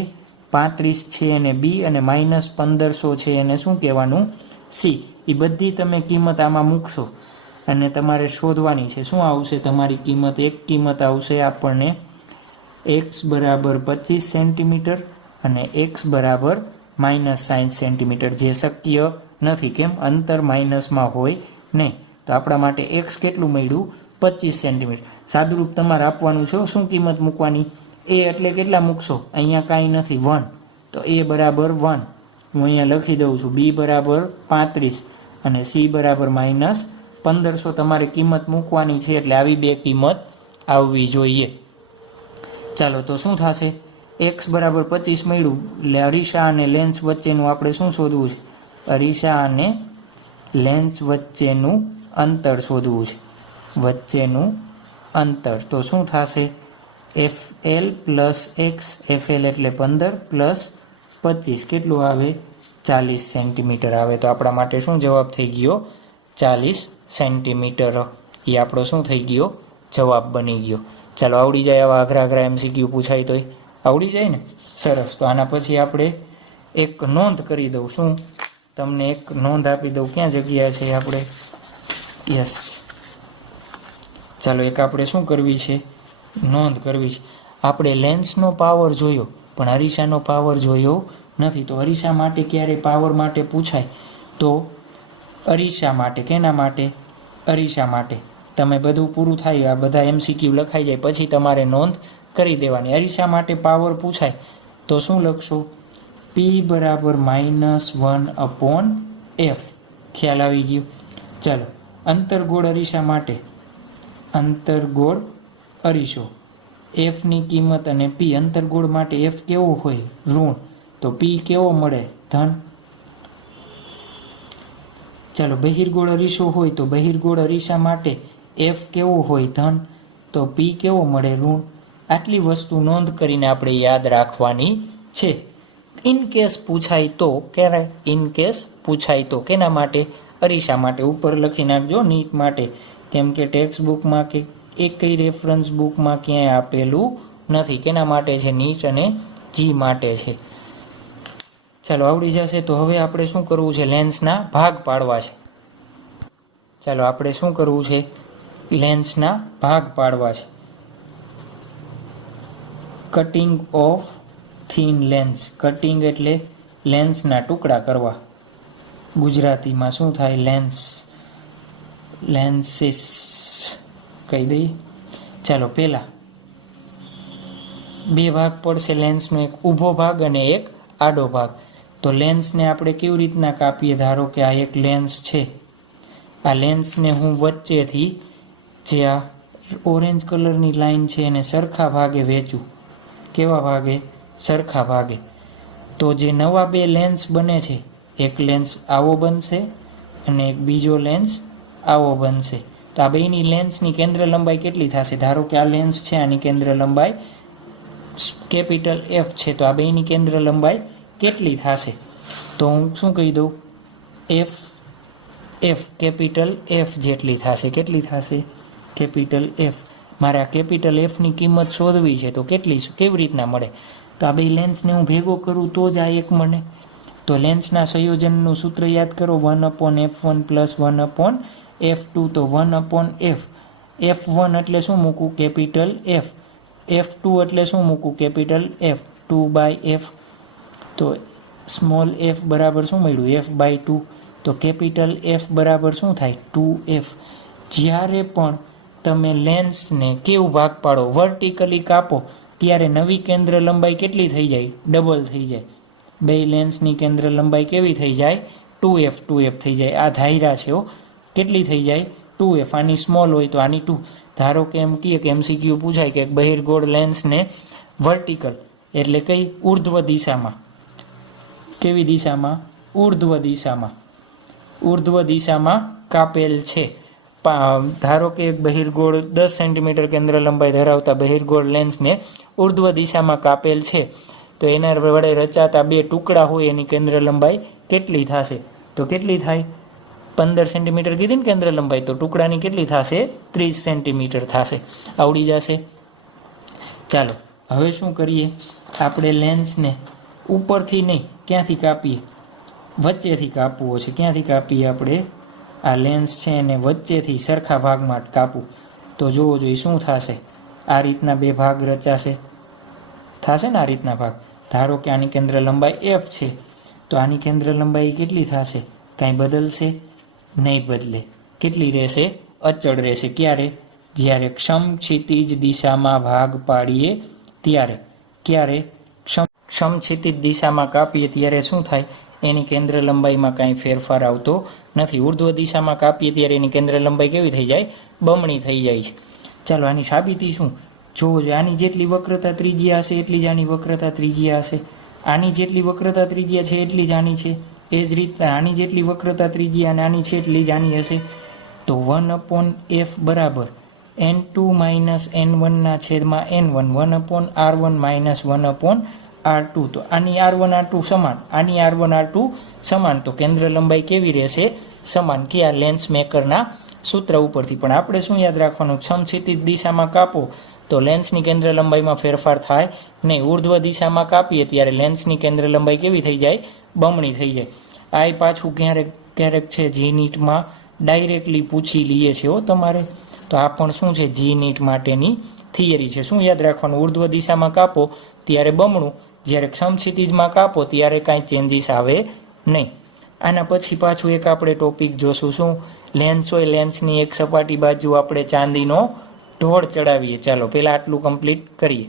35 છે એને b અને -1500 છે એને શું કહેવાનું? c. એ બધી તમે કિંમત આમાં મૂકશો અને તમારે શોધવાની છે. શું આવશે તમારી કિંમત? એક કિંમત આવશે આપણને x બરાબર 25 સેન્ટીમીટર અને x બરાબર -60 સેન્ટીમીટર, જે શક્ય નથી. કેમ? અંતર માઇનસમાં હોય નહીં. તો આપણા માટે x કેટલું મળ્યું? 25 સેન્ટીમીટર. સાદુરૂપ તમારે આપવાનું છે. શું કિંમત મૂકવાની? a એટલે કેટલા મૂકશો? અહીંયા કાંઈ નથી, 1. તો a બરાબર 1 હું અહીંયા લખી દઉં છું. b બરાબર 35 અને c બરાબર -1500 તમારે કિંમત મૂકવાની છે. એટલે આવી બે કિંમત આવવી જોઈએ. ચાલો તો શું થશે? x બરાબર 25 મળ્યું. એટલે અરીસા અને લેન્સ વચ્ચેનું આપણે શું શોધવું છે? અરીસા અને લેન્સ વચ્ચેનું અંતર શોધવું છે. વચ્ચેનું અંતર. તો શું થશે? FL plus x. FL એટલે 15 પ્લસ 25 કેટલું આવે? 40 સેન્ટીમીટર આવે. તો આપણા માટે શું જવાબ થઈ ગયો? 40 સેન્ટીમીટર. એ આપણો શું થઈ ગયો? જવાબ બની ગયો. ચાલો આવડી જાય આવા અઘરા MCQ પૂછાય તોય આવડી જાય ને? સરસ. તો આના પછી આપણે એક નોંધ કરી દઉં. શું? તમને એક નોંધ આપી દઉં. ક્યાં જગ્યા છે આપણે? યસ. ચાલો એક આપણે શું કરવી છે? નોંધ કરવી છે. આપણે લેન્સનો પાવર જોયો પણ અરીસાનો પાવર જોયો નથી. તો અરીસા માટે ક્યારે પાવર માટે પૂછાય તો અરીસા માટે. કેના માટે? અરીસા માટે. તમે બધું પૂરું થાય, આ બધા MCQ લખાઈ જાય પછી તમારે નોંધ કરી દેવાની. અરીસા માટે પાવર પૂછાય તો શું લખશો? P બરાબર -1/f. ખ્યાલ આવી ગયો? ચાલો અંતરગોળ અરીસા માટે. અંતરગોળ અરીસો fની કિંમત અને p. અંતરગોળ માટે f કેવો હોય? ઋણ. તો p કેવો મળે? ધન. ચાલો બહિર્ગોળ અરીસો હોય તો બહિર્ગોળ અરીસા માટે f કેવો હોય? ધન. તો p કેવો મળે? ઋણ. આટલી વસ્તુ નોંધ કરીને આપણે યાદ રાખવાની છે. ઇન કેસ પૂછાય તો ક્યારે? ઇન કેસ પૂછાય તો કેના માટે? અરીસા માટે. ઉપર લખી નાખજો નીટ માટે. કેમ કે ટેક્સ્ટ બુકમાં કે એકય રેફરન્સ બુકમાં ક્યાંય આપેલું નથી. કેના માટે છે? નીટ અને જી માટે છે. ચાલો આવડી જશે. તો હવે આપણે શું કરવું છે? લેન્સના ભાગ પાડવા છે. ચાલો આપણે શું કરવું છે? લેન્સના ભાગ પાડવા છે. Cutting of thin lens. Cutting એટલે લેન્સના ટુકડા કરવા. ગુજરાતીમાં શું થાય? લેન્સીસ કહી દઈએ. ચાલો પહેલા બે ભાગ પડશે લેન્સનો, એક ઊભો ભાગ અને એક આડો ભાગ. તો લેન્સને આપણે કેવી રીતના કાપીએ? ધારો કે આ એક લેન્સ છે. આ લેન્સને હું વચ્ચેથી જે આ ઓરેન્જ કલરની લાઈન છે એને સરખા ભાગે વેચું. કેવા ભાગે? સરખા ભાગે. તો જે નવા બે લેન્સ બને છે, એક લેન્સ આવો બનશે અને એક બીજો લેન્સ આવો બનશે. તો આ બેની લેન્સની કેન્દ્ર લંબાઈ કેટલી થશે? ધારો કે આ લેન્સ છે, આની કેન્દ્ર લંબાઈ કેપિટલ એફ છે, તો આ બેની કેન્દ્ર લંબાઈ કેટલી થશે? તો હું શું કહી દઉં, એફ કેપિટલ એફ જેટલી થશે. કેટલી થશે? Capital F. મારે આ કેપિટલ એફની કિંમત શોધવી છે, તો કેવી રીતના મળે? તો આ બે લેન્સને હું ભેગો કરું તો જ આ એક મને. તો લેન્સના સંયોજનનું સૂત્ર યાદ કરો, 1/f1 + 1/f2. તો 1/f. f1 એટલે શું મૂકું? Capital F. f2 એટલે શું મૂકું? Capital F. 2/f. તો સ્મોલ એફ બરાબર શું મળ્યું? f/2. તો કેપિટલ એફ બરાબર શું થાય? 2f. જ્યારે પણ તમે લેન્સને કેવું ભાગ પાડો, વર્ટિકલી કાપો, ત્યારે નવી કેન્દ્ર લંબાઈ કેટલી થઈ જાય? ડબલ થઈ જાય. બે લેન્સની કેન્દ્ર લંબાઈ કેવી થઈ જાય? 2f થઈ જાય. આ ધાયરા છે. કેટલી થઈ જાય? 2f. આની સ્મોલ હોય તો આની 2. ધારો કે એમ કહીએ કે MCQ પૂછાય કે બહિર્ગોળ લેન્સને વર્ટિકલ એટલે કઈ? ઉર્ધ્વ દિશામાં. કેવી દિશામાં? ઉર્ધ્વ દિશામાં. ઉર્ધ્વ દિશામાં કાપેલ છે. ધારો કે એક બહિર્ગોળ 10 સેન્ટીમીટર કેન્દ્ર લંબાઈ ધરાવતા બહિર્ગોળ લેન્સને ઉર્ધ્વ દિશામાં કાપેલ છે, તો એના વડે રચાતા બે ટુકડા હોય એની કેન્દ્ર લંબાઈ કેટલી થશે? તો કેટલી થાય? 15 સેન્ટીમીટર કીધી ને કેન્દ્ર લંબાઈ, તો ટુકડાની કેટલી થશે? 30 સેન્ટીમીટર થશે. આવડી જશે. ચાલો હવે શું કરીએ? આપણે લેન્સને ઉપરથી નહીં, ક્યાંથી કાપીએ? વચ્ચેથી કાપવો છે. ક્યાંથી કાપીએ આપણે? આ લેન્સ છે એને વચ્ચેથી સરખા ભાગમાં કાપવું. તો જોવો જોઈએ શું થશે. આ રીતના બે ભાગ રચાશે. થશે ને આ રીતના ભાગ. ધારો કે આની કેન્દ્ર લંબાઈ એફ છે, તો આની કેન્દ્ર લંબાઈ કેટલી થશે? કાંઈ બદલશે નહીં? બદલે. કેટલી રહેશે? અચળ રહેશે. ક્યારે? જ્યારે સમક્ષિતિજ દિશામાં ભાગ પાડીએ ત્યારે. ક્યારે? સમક્ષિતિજ દિશામાં કાપીએ ત્યારે શું થાય? એની કેન્દ્ર લંબાઈમાં કાંઈ ફેરફાર આવતો નથી. ઉર્ધ્વ દિશામાં કાપીએ ત્યારે એની કેન્દ્ર લંબાઈ કેવી થઈ જાય? બમણી થઈ જાય છે. ચાલો આની સાબિતી શું? જોવો જોઈએ. આની જેટલી વક્રતા ત્રિજ્યા હશે એટલી જ આની વક્રતા ત્રિજ્યા હશે. આની જેટલી વક્રતા ત્રિજ્યા છે એટલી જ આની છે. એ જ રીતના આની જેટલી વક્રતા ત્રિજ્યા અને આની છે એટલી જ આની હશે. તો 1/f બરાબર n2 - n1/n1 1/r1 - 1/r2. તો આની r1 r2 સમાન, આની r1 r2 સમાન. તો કેન્દ્ર લંબાઈ કેવી રહેશે? સમાન. કે આ લેન્સ મેકરના સૂત્ર ઉપરથી. પણ આપણે શું યાદ રાખવાનું? સમક્ષિતિજ દિશામાં કાપો તો લેન્સની કેન્દ્ર લંબાઈમાં ફેરફાર થાય નહીં. ઉર્ધ્વ દિશામાં કાપીએ ત્યારે લેન્સની કેન્દ્ર લંબાઈ કેવી થઈ જાય? બમણી થઈ જાય. આ પાછું ક્યારેક છે જી નીટમાં ડાયરેક્ટલી પૂછી લઈએ છે તમારે. તો આ પણ શું છે? જી નીટ માટેની થિયરી છે. શું યાદ રાખવાનું? ઉર્ધ્વ દિશામાં કાપો ત્યારે બમણું, જ્યારે સમક્ષિતિજમાં કાપો ત્યારે કાંઈ ચેન્જીસ આવે નહીં. આના પછી પાછું એક આપણે ટોપિક જોશું. શું? લેન્સ હોય, લેન્સની એક સપાટી બાજુ આપણે ચાંદીનો ઢોળ ચડાવીએ. ચાલો પહેલાં આટલું કમ્પ્લીટ કરીએ.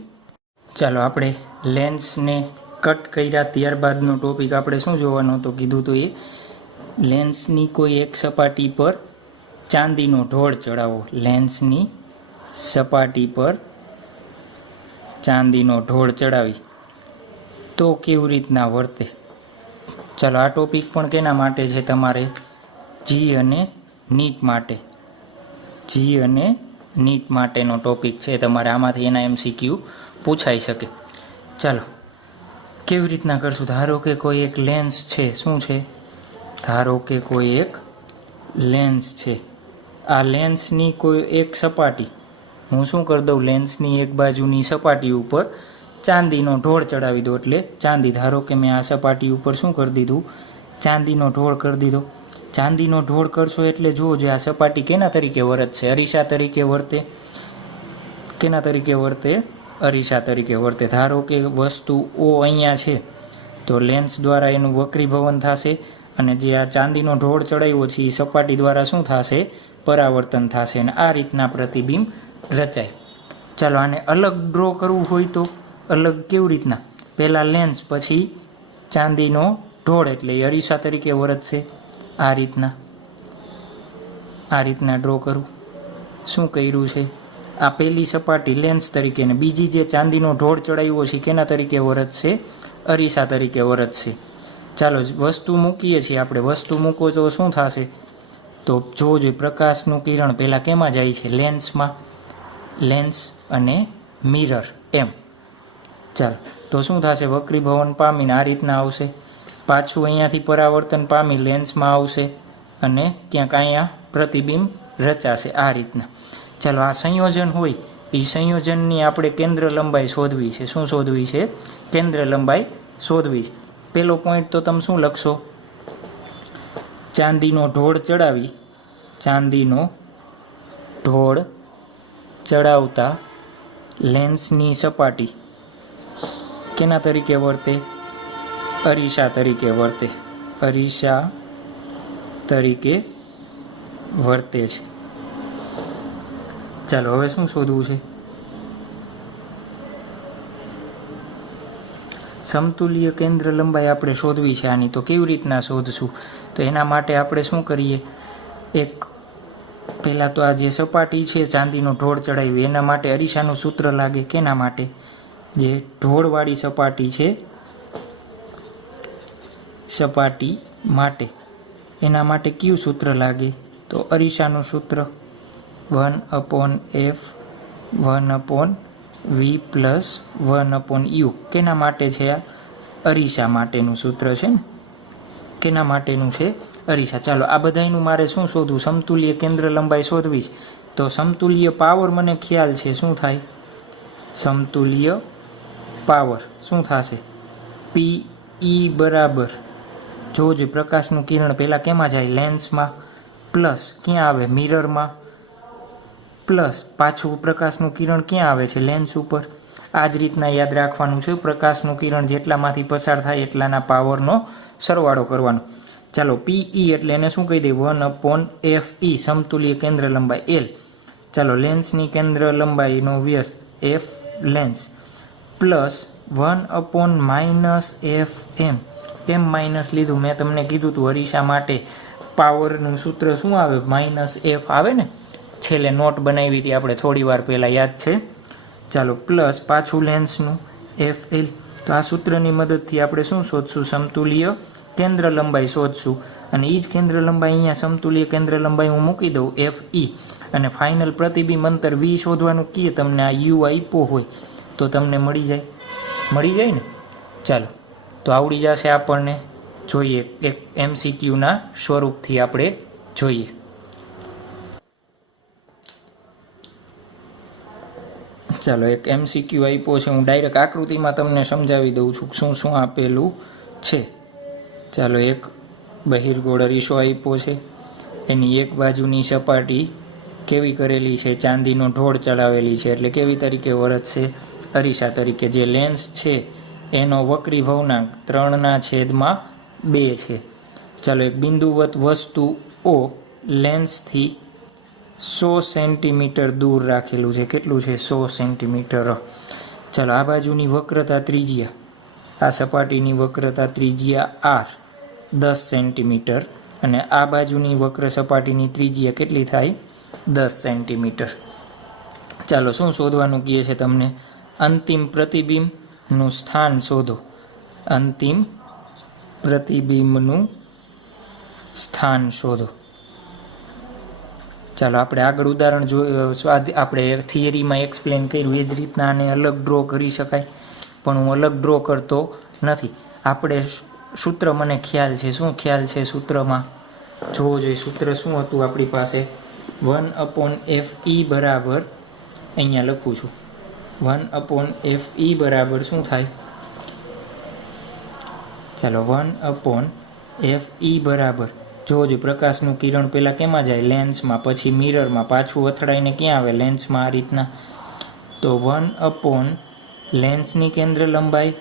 ચાલો આપણે લેન્સને કટ કર્યા ત્યારબાદનો ટોપિક આપણે શું જોવાનો હતો? કીધું તો એ લેન્સની કોઈ એક સપાટી પર ચાંદીનો ઢોળ ચડાવો. લેન્સની સપાટી પર ચાંદીનો ઢોળ ચડાવી તો કેવી રીતના વર્તે? ચાલો આ ટોપિક પણ કેના માટે છે? તમારે જી અને નીટ માટે. જી અને નીટ માટેનો ટોપિક છે તમારે. આમાંથી એના MCQ પૂછાઈ શકે. ચાલો કેવી રીતના કરશું? ધારો કે કોઈ એક લેન્સ છે. શું છે? ધારો કે કોઈ એક લેન્સ છે. આ લેન્સની કોઈ એક સપાટી હું શું કરી દઉં? લેન્સની એક બાજુની સપાટી ઉપર ચાંદીનો ઢોળ ચડાવી દો. એટલે ચાંદી. ધારો કે મેં આ સપાટી ઉપર શું કરી દીધું? ચાંદીનો ઢોળ કરી દીધો. ચાંદીનો ઢોળ કરશો એટલે જુઓ જે આ સપાટી કેના તરીકે વર્તશે? અરીસા તરીકે વર્તે. કેના તરીકે વર્તે? અરીસા તરીકે વર્તે. ધારો કે વસ્તુ O અહીંયા છે, તો લેન્સ દ્વારા એનું વક્રીભવન થશે અને જે આ ચાંદીનો ઢોળ ચડાવ્યો છે એ સપાટી દ્વારા શું થશે? પરાવર્તન થશે અને આ રીતના પ્રતિબિંબ રચાય. ચાલો આને અલગ ડ્રો કરવું હોય તો અલગ કેવી રીતના? પહેલાં લેન્સ, પછી ચાંદીનો ઢોળ, એટલે એ અરીસા તરીકે વર્તશે. આ રીતના ડ્રો કરું. શું કર્યું છે? આ પહેલી સપાટી લેન્સ તરીકે, અને બીજી જે ચાંદીનો ઢોળ ચડાવ્યો છે કેના તરીકે વર્તશે? અરીસા તરીકે વર્તશે. ચાલો વસ્તુ મૂકીએ છીએ આપણે. વસ્તુ મૂકો તો શું થશે? તો જોવો જોઈએ, પ્રકાશનું કિરણ પહેલાં કેમાં જાય છે? લેન્સમાં. લેન્સ અને મિરર એમ. ચાલો તો શું થશે? વક્રીભવન પામીને આ રીતના આવશે. પાછું અહીંયાથી પરાવર્તન પામી લેન્સમાં આવશે અને ક્યાંક અહીંયા પ્રતિબિંબ રચાશે આ રીતના. ચાલો આ સંયોજન હોય એ સંયોજનની આપણે કેન્દ્ર લંબાઈ શોધવી છે. શું શોધવી છે? કેન્દ્ર લંબાઈ શોધવી છે. પહેલો પોઈન્ટ તો તમે શું લખશો? ચાંદીનો ઢોળ ચડાવી, ચાંદીનો ઢોળ ચડાવતા લેન્સની સપાટી કેના તરીકે વર્તે? અરીસા તરીકે વર્તે. અરીસા તરીકે વર્તે છે. ચાલો હવે શું શોધવું છે? સમતુલ્ય કેન્દ્ર લંબાઈ આપણે શોધવી છે આની. તો કેવી રીતના શોધશું? તો એના માટે આપણે શું કરીએ? એક પહેલાં તો આ જે સપાટી છે ચાંદીનો ઢોળ ચડાવી એના માટે અરીસાનું સૂત્ર લાગે. કેના માટે? જે ઢોળવાળી સપાટી છે સપાટી માટે એના માટે કયું સૂત્ર લાગે? તો અરીસાનું સૂત્ર 1/f 1/v + 1/u. કેના માટે છે આ? અરીસા માટેનું સૂત્ર છે ને. કેના માટેનું છે? અરીસા. ચાલો આ બધાનું મારે શું શોધવું? સમતુલ્ય કેન્દ્ર લંબાઈ શોધવી છે. તો સમતુલ્ય પાવર મને ખ્યાલ છે. શું થાય? સમતુલ્ય પાવર શું થશે? PE બરાબર જોજો, પ્રકાશનું કિરણ પહેલાં કેમાં જાય? લેન્સમાં. પ્લસ ક્યાં આવે? મિરરમાં. પ્લસ પાછું પ્રકાશનું કિરણ ક્યાં આવે છે? લેન્સ ઉપર. આ જ રીતના યાદ રાખવાનું છે. પ્રકાશનું કિરણ જેટલામાંથી પસાર થાય એટલાના પાવરનો સરવાળો કરવાનો. ચાલો PE એટલે એને શું કહી દઈએ? 1/fe સમતુલ્ય કેન્દ્ર લંબાઈ L. ચાલો લેન્સની કેન્દ્ર લંબાઈનો વ્યસ્ત F લેન્સ પ્લસ 1/-fm. કેમ માઇનસ લીધું? મેં તમને કીધું હતું અરીસા માટે પાવરનું સૂત્ર શું આવે? -f આવે ને. છેલ્લે નોટ બનાવી હતી આપણે થોડી વાર પહેલાં, યાદ છે? ચાલો પ્લસ પાછું લેન્સનું FL. તો આ સૂત્રની મદદથી આપણે શું શોધશું? સમતુલ્ય કેન્દ્ર લંબાઈ શોધશું. અને એ જ કેન્દ્ર લંબાઈ અહીંયા સમતુલ્ય કેન્દ્ર લંબાઈ હું મૂકી દઉં FE. અને ફાઇનલ પ્રતિબિંબ અંતર V શોધવાનું કીએ તમને, આ U આપ્યો હોય તો તમને મળી જાય. મળી જાય ને. ચાલો તો આવડી જશે આપણને. જોઈએ એક MCQના સ્વરૂપથી આપણે જોઈએ. ચાલો એક MCQ આપ્યો છે. હું ડાયરેક્ટ આકૃતિમાં તમને સમજાવી દઉં છું શું શું આપેલું છે. ચાલો એક બહિર્ગોળ અરીસો આપ્યો છે. એની એક બાજુની સપાટી કેવી કરેલી છે? ચાંદીનો ઢોળ ચડાવેલી છે. એટલે કેવી તરીકે વર્તશે? અરીસા તરીકે. જે લેન્સ છે એનો વક્રીભવનાંક 3/2 છે. ચાલો એક બિંદુવત વસ્તુ O લેન્સથી 100 સેન્ટીમીટર દૂર રાખેલું છે. કેટલું છે? 100 સેન્ટીમીટર. ચાલો આ બાજુની વક્રતા ત્રિજ્યા, આ સપાટીની વક્રતા ત્રિજ્યા R 10 સેન્ટીમીટર અને આ બાજુની વક્ર સપાટીની ત્રિજ્યા કેટલી થાય? 10 સેન્ટીમીટર. ચાલો શું શોધવાનું કહે છે તમને? અંતિમ પ્રતિબિંબનું સ્થાન શોધો. અંતિમ પ્રતિબિંબનું સ્થાન શોધો. ચાલો આપણે આગળ ઉદાહરણ આપણે થિયરીમાં એક્સપ્લેન કર્યું એ જ રીતના આને અલગ ડ્રો કરી શકાય, પણ હું અલગ ડ્રો કરતો નથી. આપણે સૂત્ર મને ખ્યાલ છે. શું ખ્યાલ છે સૂત્રમાં? જોવો જોઈએ સૂત્ર શું હતું આપણી પાસે? 1/fe બરાબર, અહીંયા લખું છું, 1/fe બરાબર શું થાય? ચાલો 1/fe બરાબર જોજો, પ્રકાશનું કિરણ પહેલાં કેમાં જાય? લેન્સમાં, પછી મિરરમાં, પાછું અથડાઈને ક્યાં આવે? લેન્સમાં. આ રીતના. તો 1/ લેન્સની કેન્દ્ર લંબાઈ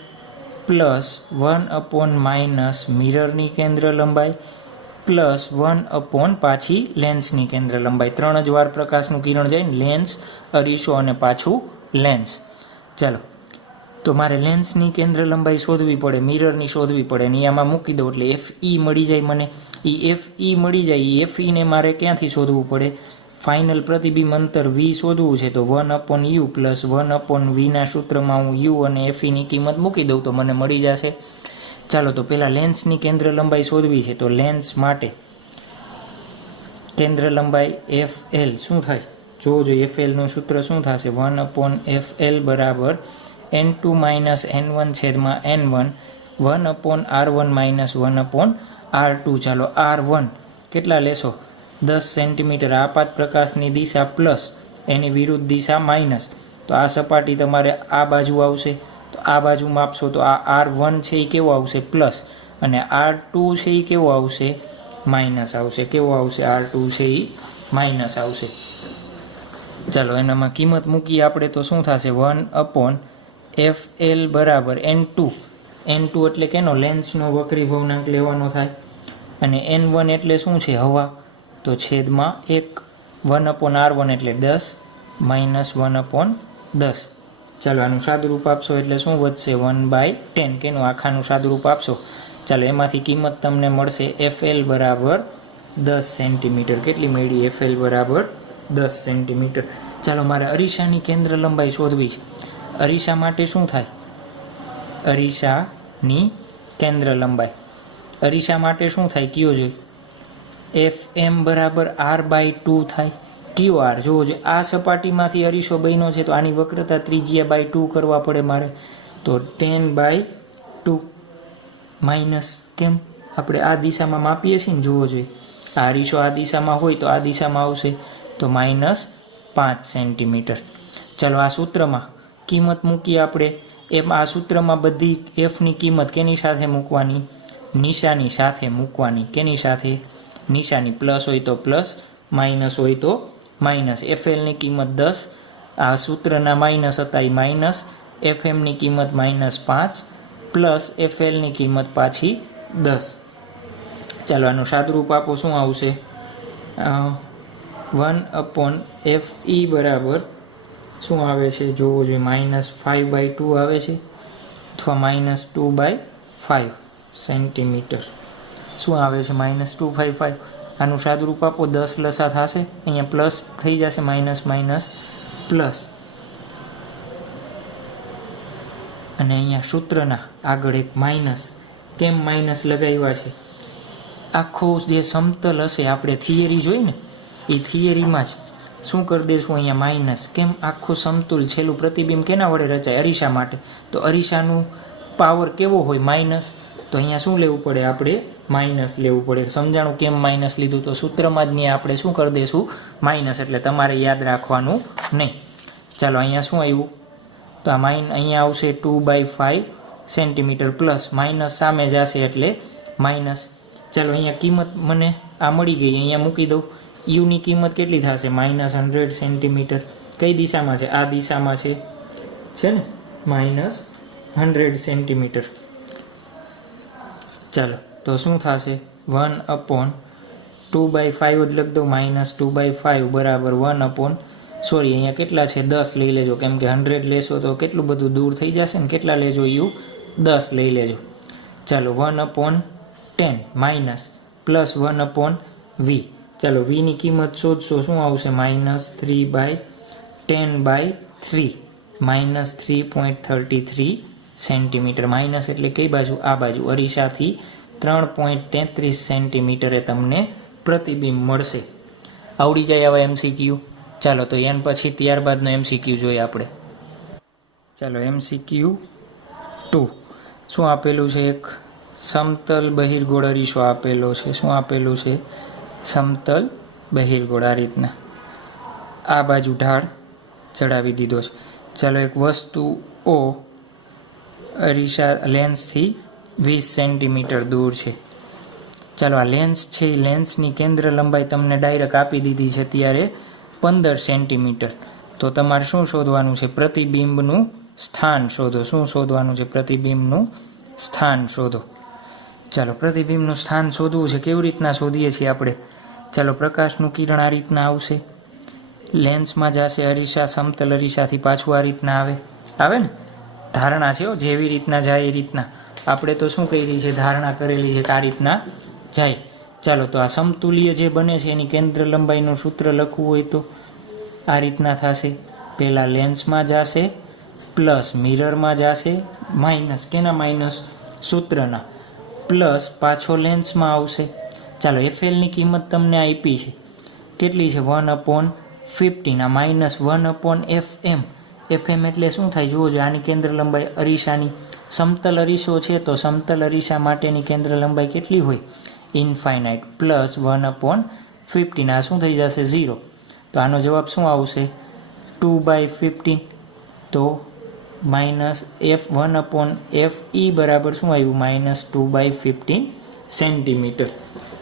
પ્લસ 1/ મિરરની કેન્દ્ર લંબાઈ પ્લસ 1/ પાછી લેન્સની કેન્દ્ર લંબાઈ. 3 જ વાર પ્રકાશનું કિરણ જાય ને, લેન્સ, અરીસો અને પાછું લેન્સ. ચાલો તો મારે લેન્સની કેન્દ્ર લંબાઈ શોધવી પડે, મિરરની શોધવી પડે ને આમાં મૂકી દઉં એટલે FE મળી જાય મને. એ FE મળી જાય. એ FE ને મારે ક્યાંથી શોધવું પડે? ફાઇનલ પ્રતિબિંબ અંતર v શોધવું છે તો 1/u પ્લસ 1/vના સૂત્રમાં હું u અને fe કિંમત મૂકી દઉં તો મને મળી જશે. ચાલો તો પહેલાં લેન્સની કેન્દ્ર લંબાઈ શોધવી છે તો લેન્સ માટે કેન્દ્ર લંબાઈ fl શું થાય જોવો જોઈએ. flનું સૂત્ર શું થશે 1/fl બરાબર n2 - n1 છેદમાં n1 1/r1 - 1/r2. ચાલો r1 કેટલા લેશો 10 સેન્ટીમીટર. આપાત પ્રકાશની દિશા પ્લસ એની વિરુદ્ધ દિશા માઇનસ. તો આ સપાટી તમારે આ બાજુ આવશે તો આ બાજુ માપશો તો આ r1 છે એ કેવો આવશે પ્લસ અને r2 છે એ કેવો આવશે માઇનસ આવશે. કેવો આવશે r2 છે એ માઇનસ આવશે. ચાલો એનામાં કિંમત મૂકીએ આપણે તો શું થશે 1/fl બરાબર n2 એટલે કેનો લેન્સનો વક્રી ભવનાંક લેવાનો થાય અને n1 એટલે શું છે હવા તો છેદમાં 1/r1 એટલે 10 માઇનસ 1/10. ચાલો આનું સાદુરૂપ આપશો એટલે શું વધશે 1/10 કેનું આખાનું સાદુરૂપ આપશો. ચાલો એમાંથી કિંમત તમને મળશે fl બરાબર 10 સેન્ટીમીટર. કેટલી મળી fl બરાબર 10 સેન્ટીમીટર. ચાલો મારે અરીસાની કેન્દ્ર લંબાઈ શોધવી છે. અરીસા માટે શું થાય અરીસાની કેન્દ્ર લંબાઈ અરીસા માટે શું થાય કયો જોઈએ fm બરાબર r/2 થાય. કયો r જોવો જોઈએ આ સપાટીમાંથી અરીસો બન્યો છે તો આની વક્રતા ત્રિજ્યા /2 કરવા પડે મારે તો 10/2 માઇનસ કેમ આપણે આ દિશામાં માપીએ છીએ ને જોવો જોઈએ આ અરીસો આ દિશામાં હોય તો આ દિશામાં આવશે તો -5 સેન્ટીમીટર. ચાલો આ સૂત્રમાં કિંમત મૂકીએ આપણે. એમ આ સૂત્રમાં બધી એફની કિંમત કેની સાથે મૂકવાની નિશાની સાથે મૂકવાની. કેની સાથે નિશાની પ્લસ હોય તો પ્લસ માઇનસ હોય તો માઇનસ. એફએલની કિંમત 10 આ સૂત્રના માઇનસ હતા એ માઇનસ એફએમની કિંમત -5 પ્લસ એફએલની કિંમત પાછી 10. ચાલો આનું સાદુરૂપ આપો શું આવશે 1/fe બરાબર શું આવે છે જોવો જોઈએ -5/2 આવે છે અથવા -2/5 સેન્ટીમીટર. શું આવે છે -2/5. આનું સાદુરૂપ આપો 10 લસા થશે અહીંયા પ્લસ થઈ જશે માઇનસ પ્લસ અને અહીંયા સૂત્રના આગળ એક માઇનસ. કેમ માઇનસ લગાવ્યા છે આખો જે સમતલ હશે આપણે થિયરી જોઈ ને એ થિયરીમાં જ શું કરી દઈશું અહીંયા માઇનસ. કેમ આખું સમતુલ છેલ્લું પ્રતિબિંબ કેના વડે રચાય અરીસા માટે તો અરીસાનું પાવર કેવો હોય માઇનસ. તો અહીંયા શું લેવું પડે આપણે માઇનસ લેવું પડે. સમજાણું કેમ માઇનસ લીધું તો સૂત્રમાં જ નહીં આપણે શું કરી દઈશું માઇનસ એટલે તમારે યાદ રાખવાનું નહીં. ચાલો અહીંયા શું આવ્યું તો આ અહીંયા આવશે 2/5 સેન્ટીમીટર પ્લસ માઇનસ સામે જશે એટલે માઇનસ. ચાલો અહીંયા કિંમત મને આ મળી ગઈ અહીંયા મૂકી દઉં. યુની કિંમત કેટલી થશે -100 સેન્ટીમીટર. કઈ દિશામાં છે આ દિશામાં છે ને -100 સેન્ટીમીટર. ચાલો તો શું થશે 1/2/5 જ લખ દો -2/5 બરાબર 1 સોરી અહીંયા કેટલા છે 10 લઈ લેજો કેમ કે 100 લેશો તો કેટલું બધું દૂર થઈ જશે ને. કેટલા લેજો યુ 10 લઈ લેજો. ચાલો 1/10 માઇનસ પ્લસ 1/v. ચાલો vની કિંમત શોધશો શું આવશે -3/10/3 -3.33 સેન્ટીમીટર. માઇનસ એટલે કઈ બાજુ આ બાજુ અરીસાથી 3.33 સેન્ટીમીટરે તમને પ્રતિબિંબ મળશે. આવડી જાય આવા MCQ. ચાલો તો એન પછી ત્યારબાદનો MCQ જોઈએ આપણે. ચાલો MCQ 2 શું આપેલું છે એક સમતલ બહિર્ગોળ અરીસો આપેલો છે. શું આપેલું છે સમતલ બહિર્ગોળ આ રીતના આ બાજુ ઢાળ ચડાવી દીધો છે. ચાલો એક વસ્તુ O અરીસા લેન્સથી 20 સેન્ટીમીટર દૂર છે. ચાલો આ લેન્સ છે એ લેન્સની કેન્દ્ર લંબાઈ તમને ડાયરેક્ટ આપી દીધી છે ત્યારે 15 સેન્ટીમીટર. તો તમારે શું શોધવાનું છે પ્રતિબિંબનું સ્થાન શોધો. શું શોધવાનું છે પ્રતિબિંબનું સ્થાન શોધો. ચાલો પ્રતિબિંબનું સ્થાન શોધવું છે. કેવી રીતના શોધીએ છીએ આપણે. ચાલો પ્રકાશનું કિરણ આ રીતના આવશે લેન્સમાં જશે અરીસા સમતલ અરીસાથી પાછું આ રીતના આવે ને ધારણા છે જેવી રીતના જાય એ રીતના આપણે તો શું કરી છે ધારણા કરેલી છે કે આ રીતના જાય. ચાલો તો આ સમતુલ્ય જે બને છે એની કેન્દ્ર લંબાઈનું સૂત્ર લખવું હોય તો આ રીતના થશે. પહેલાં લેન્સમાં જશે પ્લસ મિરરમાં જશે માઇનસ કેના માઇનસ સૂત્રના પ્લસ પાછો લેન્સમાં આવશે. ચાલો એફએલની કિંમત તમને આપી છે કેટલી છે 1/15. આ માઇનસ 1/fm. એફએમ એટલે શું થાય જુઓ જો આની કેન્દ્ર લંબાઈ અરીસાની સમતલ અરીસો છે તો સમતલ અરીસા માટેની કેન્દ્ર લંબાઈ કેટલી હોય ઇન્ફાઇનાઇટ પ્લસ 1/15. આ શું થઈ જશે 0. તો આનો જવાબ શું આવશે 2/15. તો માઇનસ F1/FE બરાબર શું આવ્યું -2/15 સેન્ટીમીટર.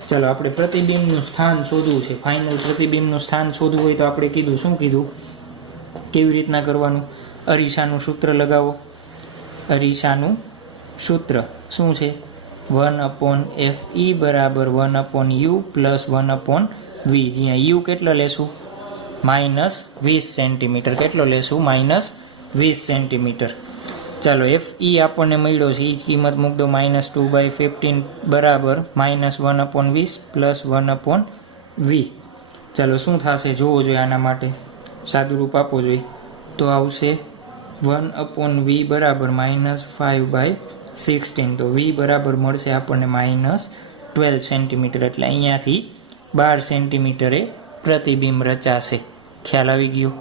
ચાલો આપણે પ્રતિબિંબનું સ્થાન શોધવું છે. ફાઇનલ પ્રતિબિંબનું સ્થાન શોધવું હોય તો આપણે કીધું શું કીધું કેવી રીતના કરવાનું અરીસાનું સૂત્ર લગાવો. અરીસાનું સૂત્ર શું છે 1/FE બરાબર 1/U પ્લસ 1/V. જ્યાં U કેટલો લેશું -20 સેન્ટીમીટર. કેટલો લેશું -20 સેન્ટીમીટર. ચાલો FE આપણને મળ્યો છે એ જ કિંમત મૂક દો -2/15 બરાબર -1/20 પ્લસ 1/V. ચાલો શું થશે જોવો જોઈએ આના માટે સાદુરૂપ આપવો જોઈએ તો આવશે 1/V બરાબર -5/16. તો V બરાબર મળશે આપણને -12 સેન્ટીમીટર. એટલે અહીંયાથી 12 સેન્ટીમીટરે પ્રતિબિંબ રચાશે. ખ્યાલ આવી ગયો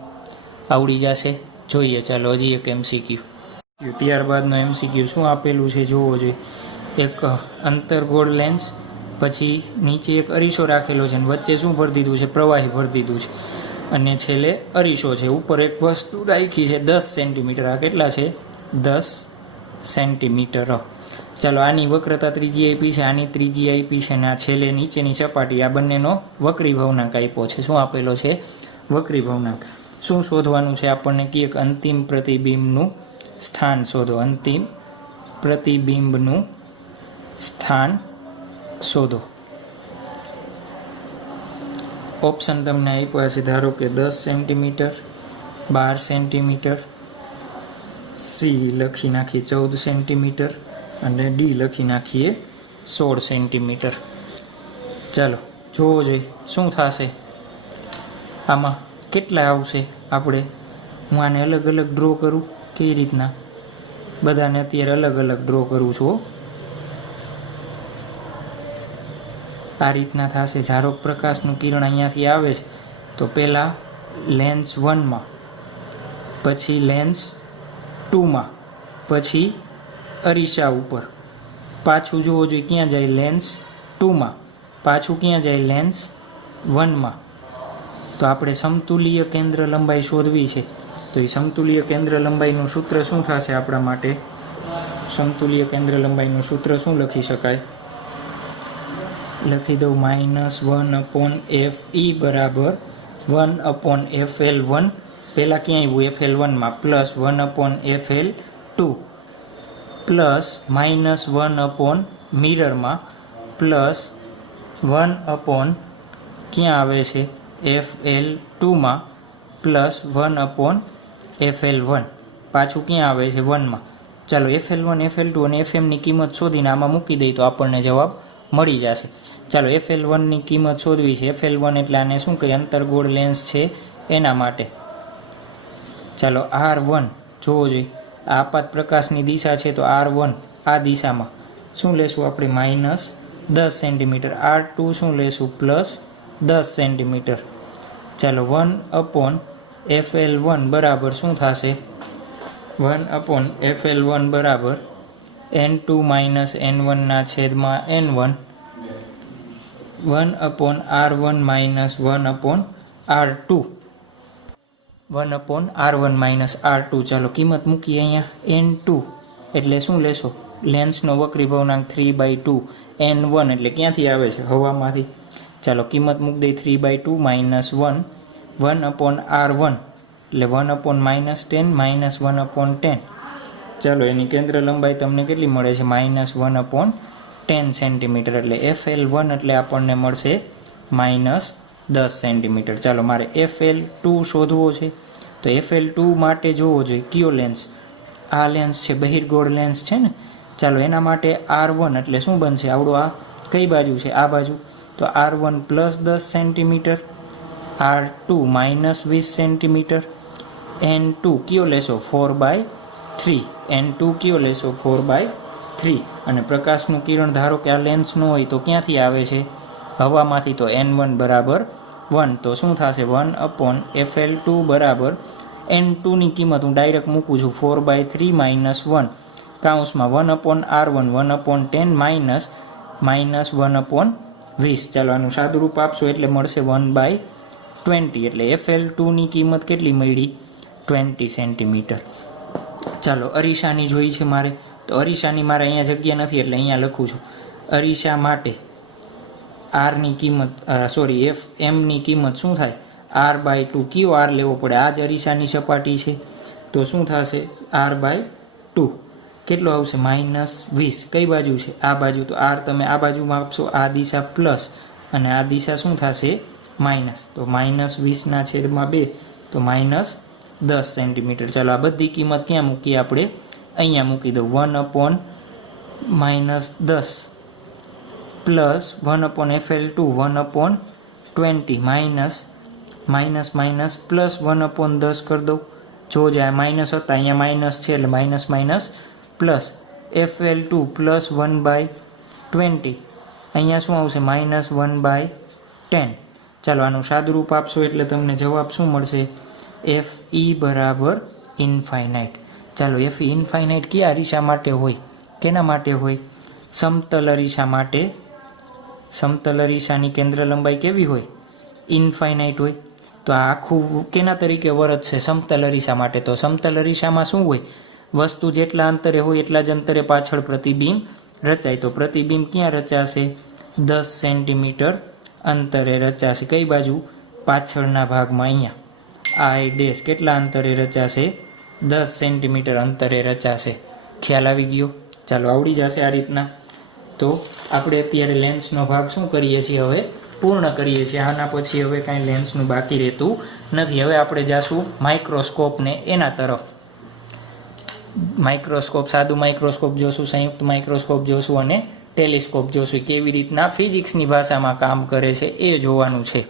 આવડી જશે. જોઈએ ચાલો હજી એક MCQ. ત્યારબાદનો MCQ શું આપેલું છે જોવો જોઈએ. એક અંતર્ગોળ લેન્સ પછી નીચે એક અરીસો રાખેલો છે અને વચ્ચે શું ભરી દીધું છે પ્રવાહી ભરી દીધું છે અને છેલ્લે અરીસો છે. ઉપર એક વસ્તુ રાખી છે 10 સેન્ટીમીટર. આ કેટલા છે 10 સેન્ટીમીટર. ચાલો આની વક્રતા ત્રીજી આપી છે આની ત્રીજી આપી છે અને આ છેલ્લે નીચેની સપાટી આ બંનેનો વક્રી ભવનાંક આપ્યો છે. શું આપેલો છે વક્રી ભવનાંક. શું શોધવાનું છે આપણને કે એક અંતિમ પ્રતિબિંબનું સ્થાન શોધો. અંતિમ પ્રતિબિંબનું સ્થાન શોધો. ઓપ્શન તમને આપ્યા છે ધારો કે 10 સેન્ટીમીટર 12 સેન્ટીમીટર સી લખી નાખીએ 14 સેન્ટીમીટર અને ડી લખી નાખીએ 16 સેન્ટીમીટર. ચાલો જોવો જોઈએ શું થશે આમાં કેટલા આવશે. આપણે હું આને અલગ અલગ ડ્રો કરું કેવી રીતના બધાને અત્યારે અલગ અલગ ડ્રો કરું છું. આ રીતના થશે. ધારો પ્રકાશનું કિરણ અહીંયાથી આવે છે તો પહેલાં લેન્સ 1માં પછી લેન્સ 2માં પછી અરીસા ઉપર પાછું જોવો જોઈએ ક્યાં જાય લેન્સ 2માં પાછું ક્યાં જાય લેન્સ 1માં. તો આપણે સમતુલ્ય કેન્દ્ર લંબાઈ શોધવી છે તો એ સમતુલ્ય કેન્દ્ર લંબાઈનું સૂત્ર શું થશે આપણા માટે. સમતુલ્ય કેન્દ્ર લંબાઈનું સૂત્ર શું લખી શકાય લખી દઉં -1/FE બરાબર 1/FL1. પહેલાં ક્યાં આવ્યું FL1માં પ્લસ 1/FL2 પ્લસ -1/ મિરરમાં પ્લસ 1/ ક્યાં આવે છે FL2માં પ્લસ 1/FL1 પાછું ક્યાં આવે છે 1માં. ચાલો FL1 FL2 અને FMની કિંમત શોધીને આમાં મૂકી દઈએ તો આપણને જવાબ મળી જશે. ચાલો FL1ની કિંમત શોધવી છે. FL1 એટલે આને શું કહીએ અંતર્ગોળ લેન્સ છે એના માટે. ચાલો R1 જોવો જોઈએ આ આપાત પ્રકાશની દિશા છે તો R1 આ દિશામાં શું લેશું આપણે -10 સેન્ટીમીટર. R2 શું લેશું +10 સેન્ટીમીટર. ચાલો 1/FL1 બરાબર શું થશે 1/FL1 બરાબર n2 - n1 ના છેદમાં n1 1/R1 - 1/R2 1/R1 - R2. ચાલો કિંમત મૂકીએ અહીંયા n2 એટલે શું લેશો લેન્સનો વક્રી ભવનાંક 3/2 n1 એટલે ક્યાંથી આવે છે હવામાંથી. ચાલો કિંમત મૂકી દઈએ 3/2 - 1/R1 એટલે 1/10 - 1/10. ચાલો એની કેન્દ્ર લંબાઈ તમને કેટલી મળે છે -1/10 સેન્ટીમીટર. એટલે FL1 એટલે આપણને મળશે -10 સેન્ટીમીટર. ચાલો મારે FL2 શોધવો છે તો FL2 માટે જોવો જોઈએ કયો લેન્સ આ લેન્સ છે બહિર્ગોળ લેન્સ છે ને. ચાલો એના માટે R1 એટલે શું બનશે આવડો આ કઈ બાજુ છે આ બાજુ તો તો R1 plus 10 centimetre, R2 minus 20 centimetre, N2 કયો લેશો 4/3, N2 કયો લેશો 4/3. અને પ્રકાશનું કિરણ ધારો કે આ લેન્સ ન હોય તો ક્યાંથી આવે છે? હવામાંથી. તો N1 બરાબર 1. તો શું થશે? 1/FL2 બરાબર N2ની કિંમત હું ડાયરેક્ટ મૂકું છું 4/3 માઇનસ 1 કૌંસમાં 1/R1 1/10 માઇનસ 1/20. ચાલો આનું સાદુરૂપ આપશો એટલે મળશે 1/20. એટલે FL2ની કિંમત કેટલી મળી? 20 સેન્ટીમીટર. ચાલો અરીસાની જોઈ છે મારે. તો અરીસાની મારે અહીંયા જગ્યા નથી એટલે અહીંયા લખું છું. અરીસા માટે આરની કિંમત એમની કિંમત શું થાય? R/2. કયો R લેવો પડે? આ જ અરીસાની સપાટી છે તો શું થશે? R/2 કેટલો આવશે? -20. કઈ બાજુ છે? આ બાજુ. તો R તમે આ બાજુમાં આપશો, આ દિશા પ્લસ અને આ દિશા શું થશે? માઇનસ. તો -20/2 તો -10 સેન્ટીમીટર. ચાલો આ બધી કિંમત ક્યાં મૂકીએ આપણે? અહીંયા મૂકી દો. 1/-10 પ્લસ 1/FL2 1/20 માઇનસ પ્લસ 1/10 કરી દો. જો જાય માઇનસ હતા, અહીંયા માઇનસ છે એટલે માઇનસ પ્લસ FL2 પ્લસ 1/20. અહીંયા શું આવશે? -1/10. ચાલો આનું સાદુરૂપ આપશો એટલે તમને જવાબ શું મળશે? FE બરાબર ઇન્ફાઇનાઇટ. ચાલો FE ઇન્ફાઇનાઇટ કયા અરીસા માટે હોય? કેના માટે હોય? સમતલ અરીસા માટે. સમતલ અરીસાની કેન્દ્ર લંબાઈ કેવી હોય? ઇન્ફાઇનાઇટ હોય. તો આ આખું કેના તરીકે વર્તશે? સમતલ અરીસા માટે. તો સમતલ અરીસામાં શું હોય? વસ્તુ જેટલા અંતરે હોય એટલા જ અંતરે પાછળ પ્રતિબિંબ રચાય. તો પ્રતિબિંબ ક્યાં રચાશે? 10 સેન્ટીમીટર અંતરે રચાશે. કઈ બાજુ? પાછળના ભાગમાં. અહીંયા આ ડેશ કેટલા અંતરે રચાશે? 10 સેન્ટીમીટર અંતરે રચાશે. ખ્યાલ આવી ગયો? ચાલો આવડી જશે આ રીતના. તો આપણે અત્યારે લેન્સનો ભાગ શું કરીએ છીએ? હવે પૂર્ણ કરીએ છીએ. આના પછી હવે કાંઈ લેન્સનું બાકી રહેતું નથી. હવે આપણે જાશું માઇક્રોસ્કોપને એના તરફ. માઇક્રોસ્કોપ, સાદું માઇક્રોસ્કોપ જોશું, સંયુક્ત માઇક્રોસ્કોપ જોશું અને ટેલિસ્કોપ જોશું. કેવી રીતના ફિઝિક્સની ભાષામાં કામ કરે છે એ જોવાનું છે.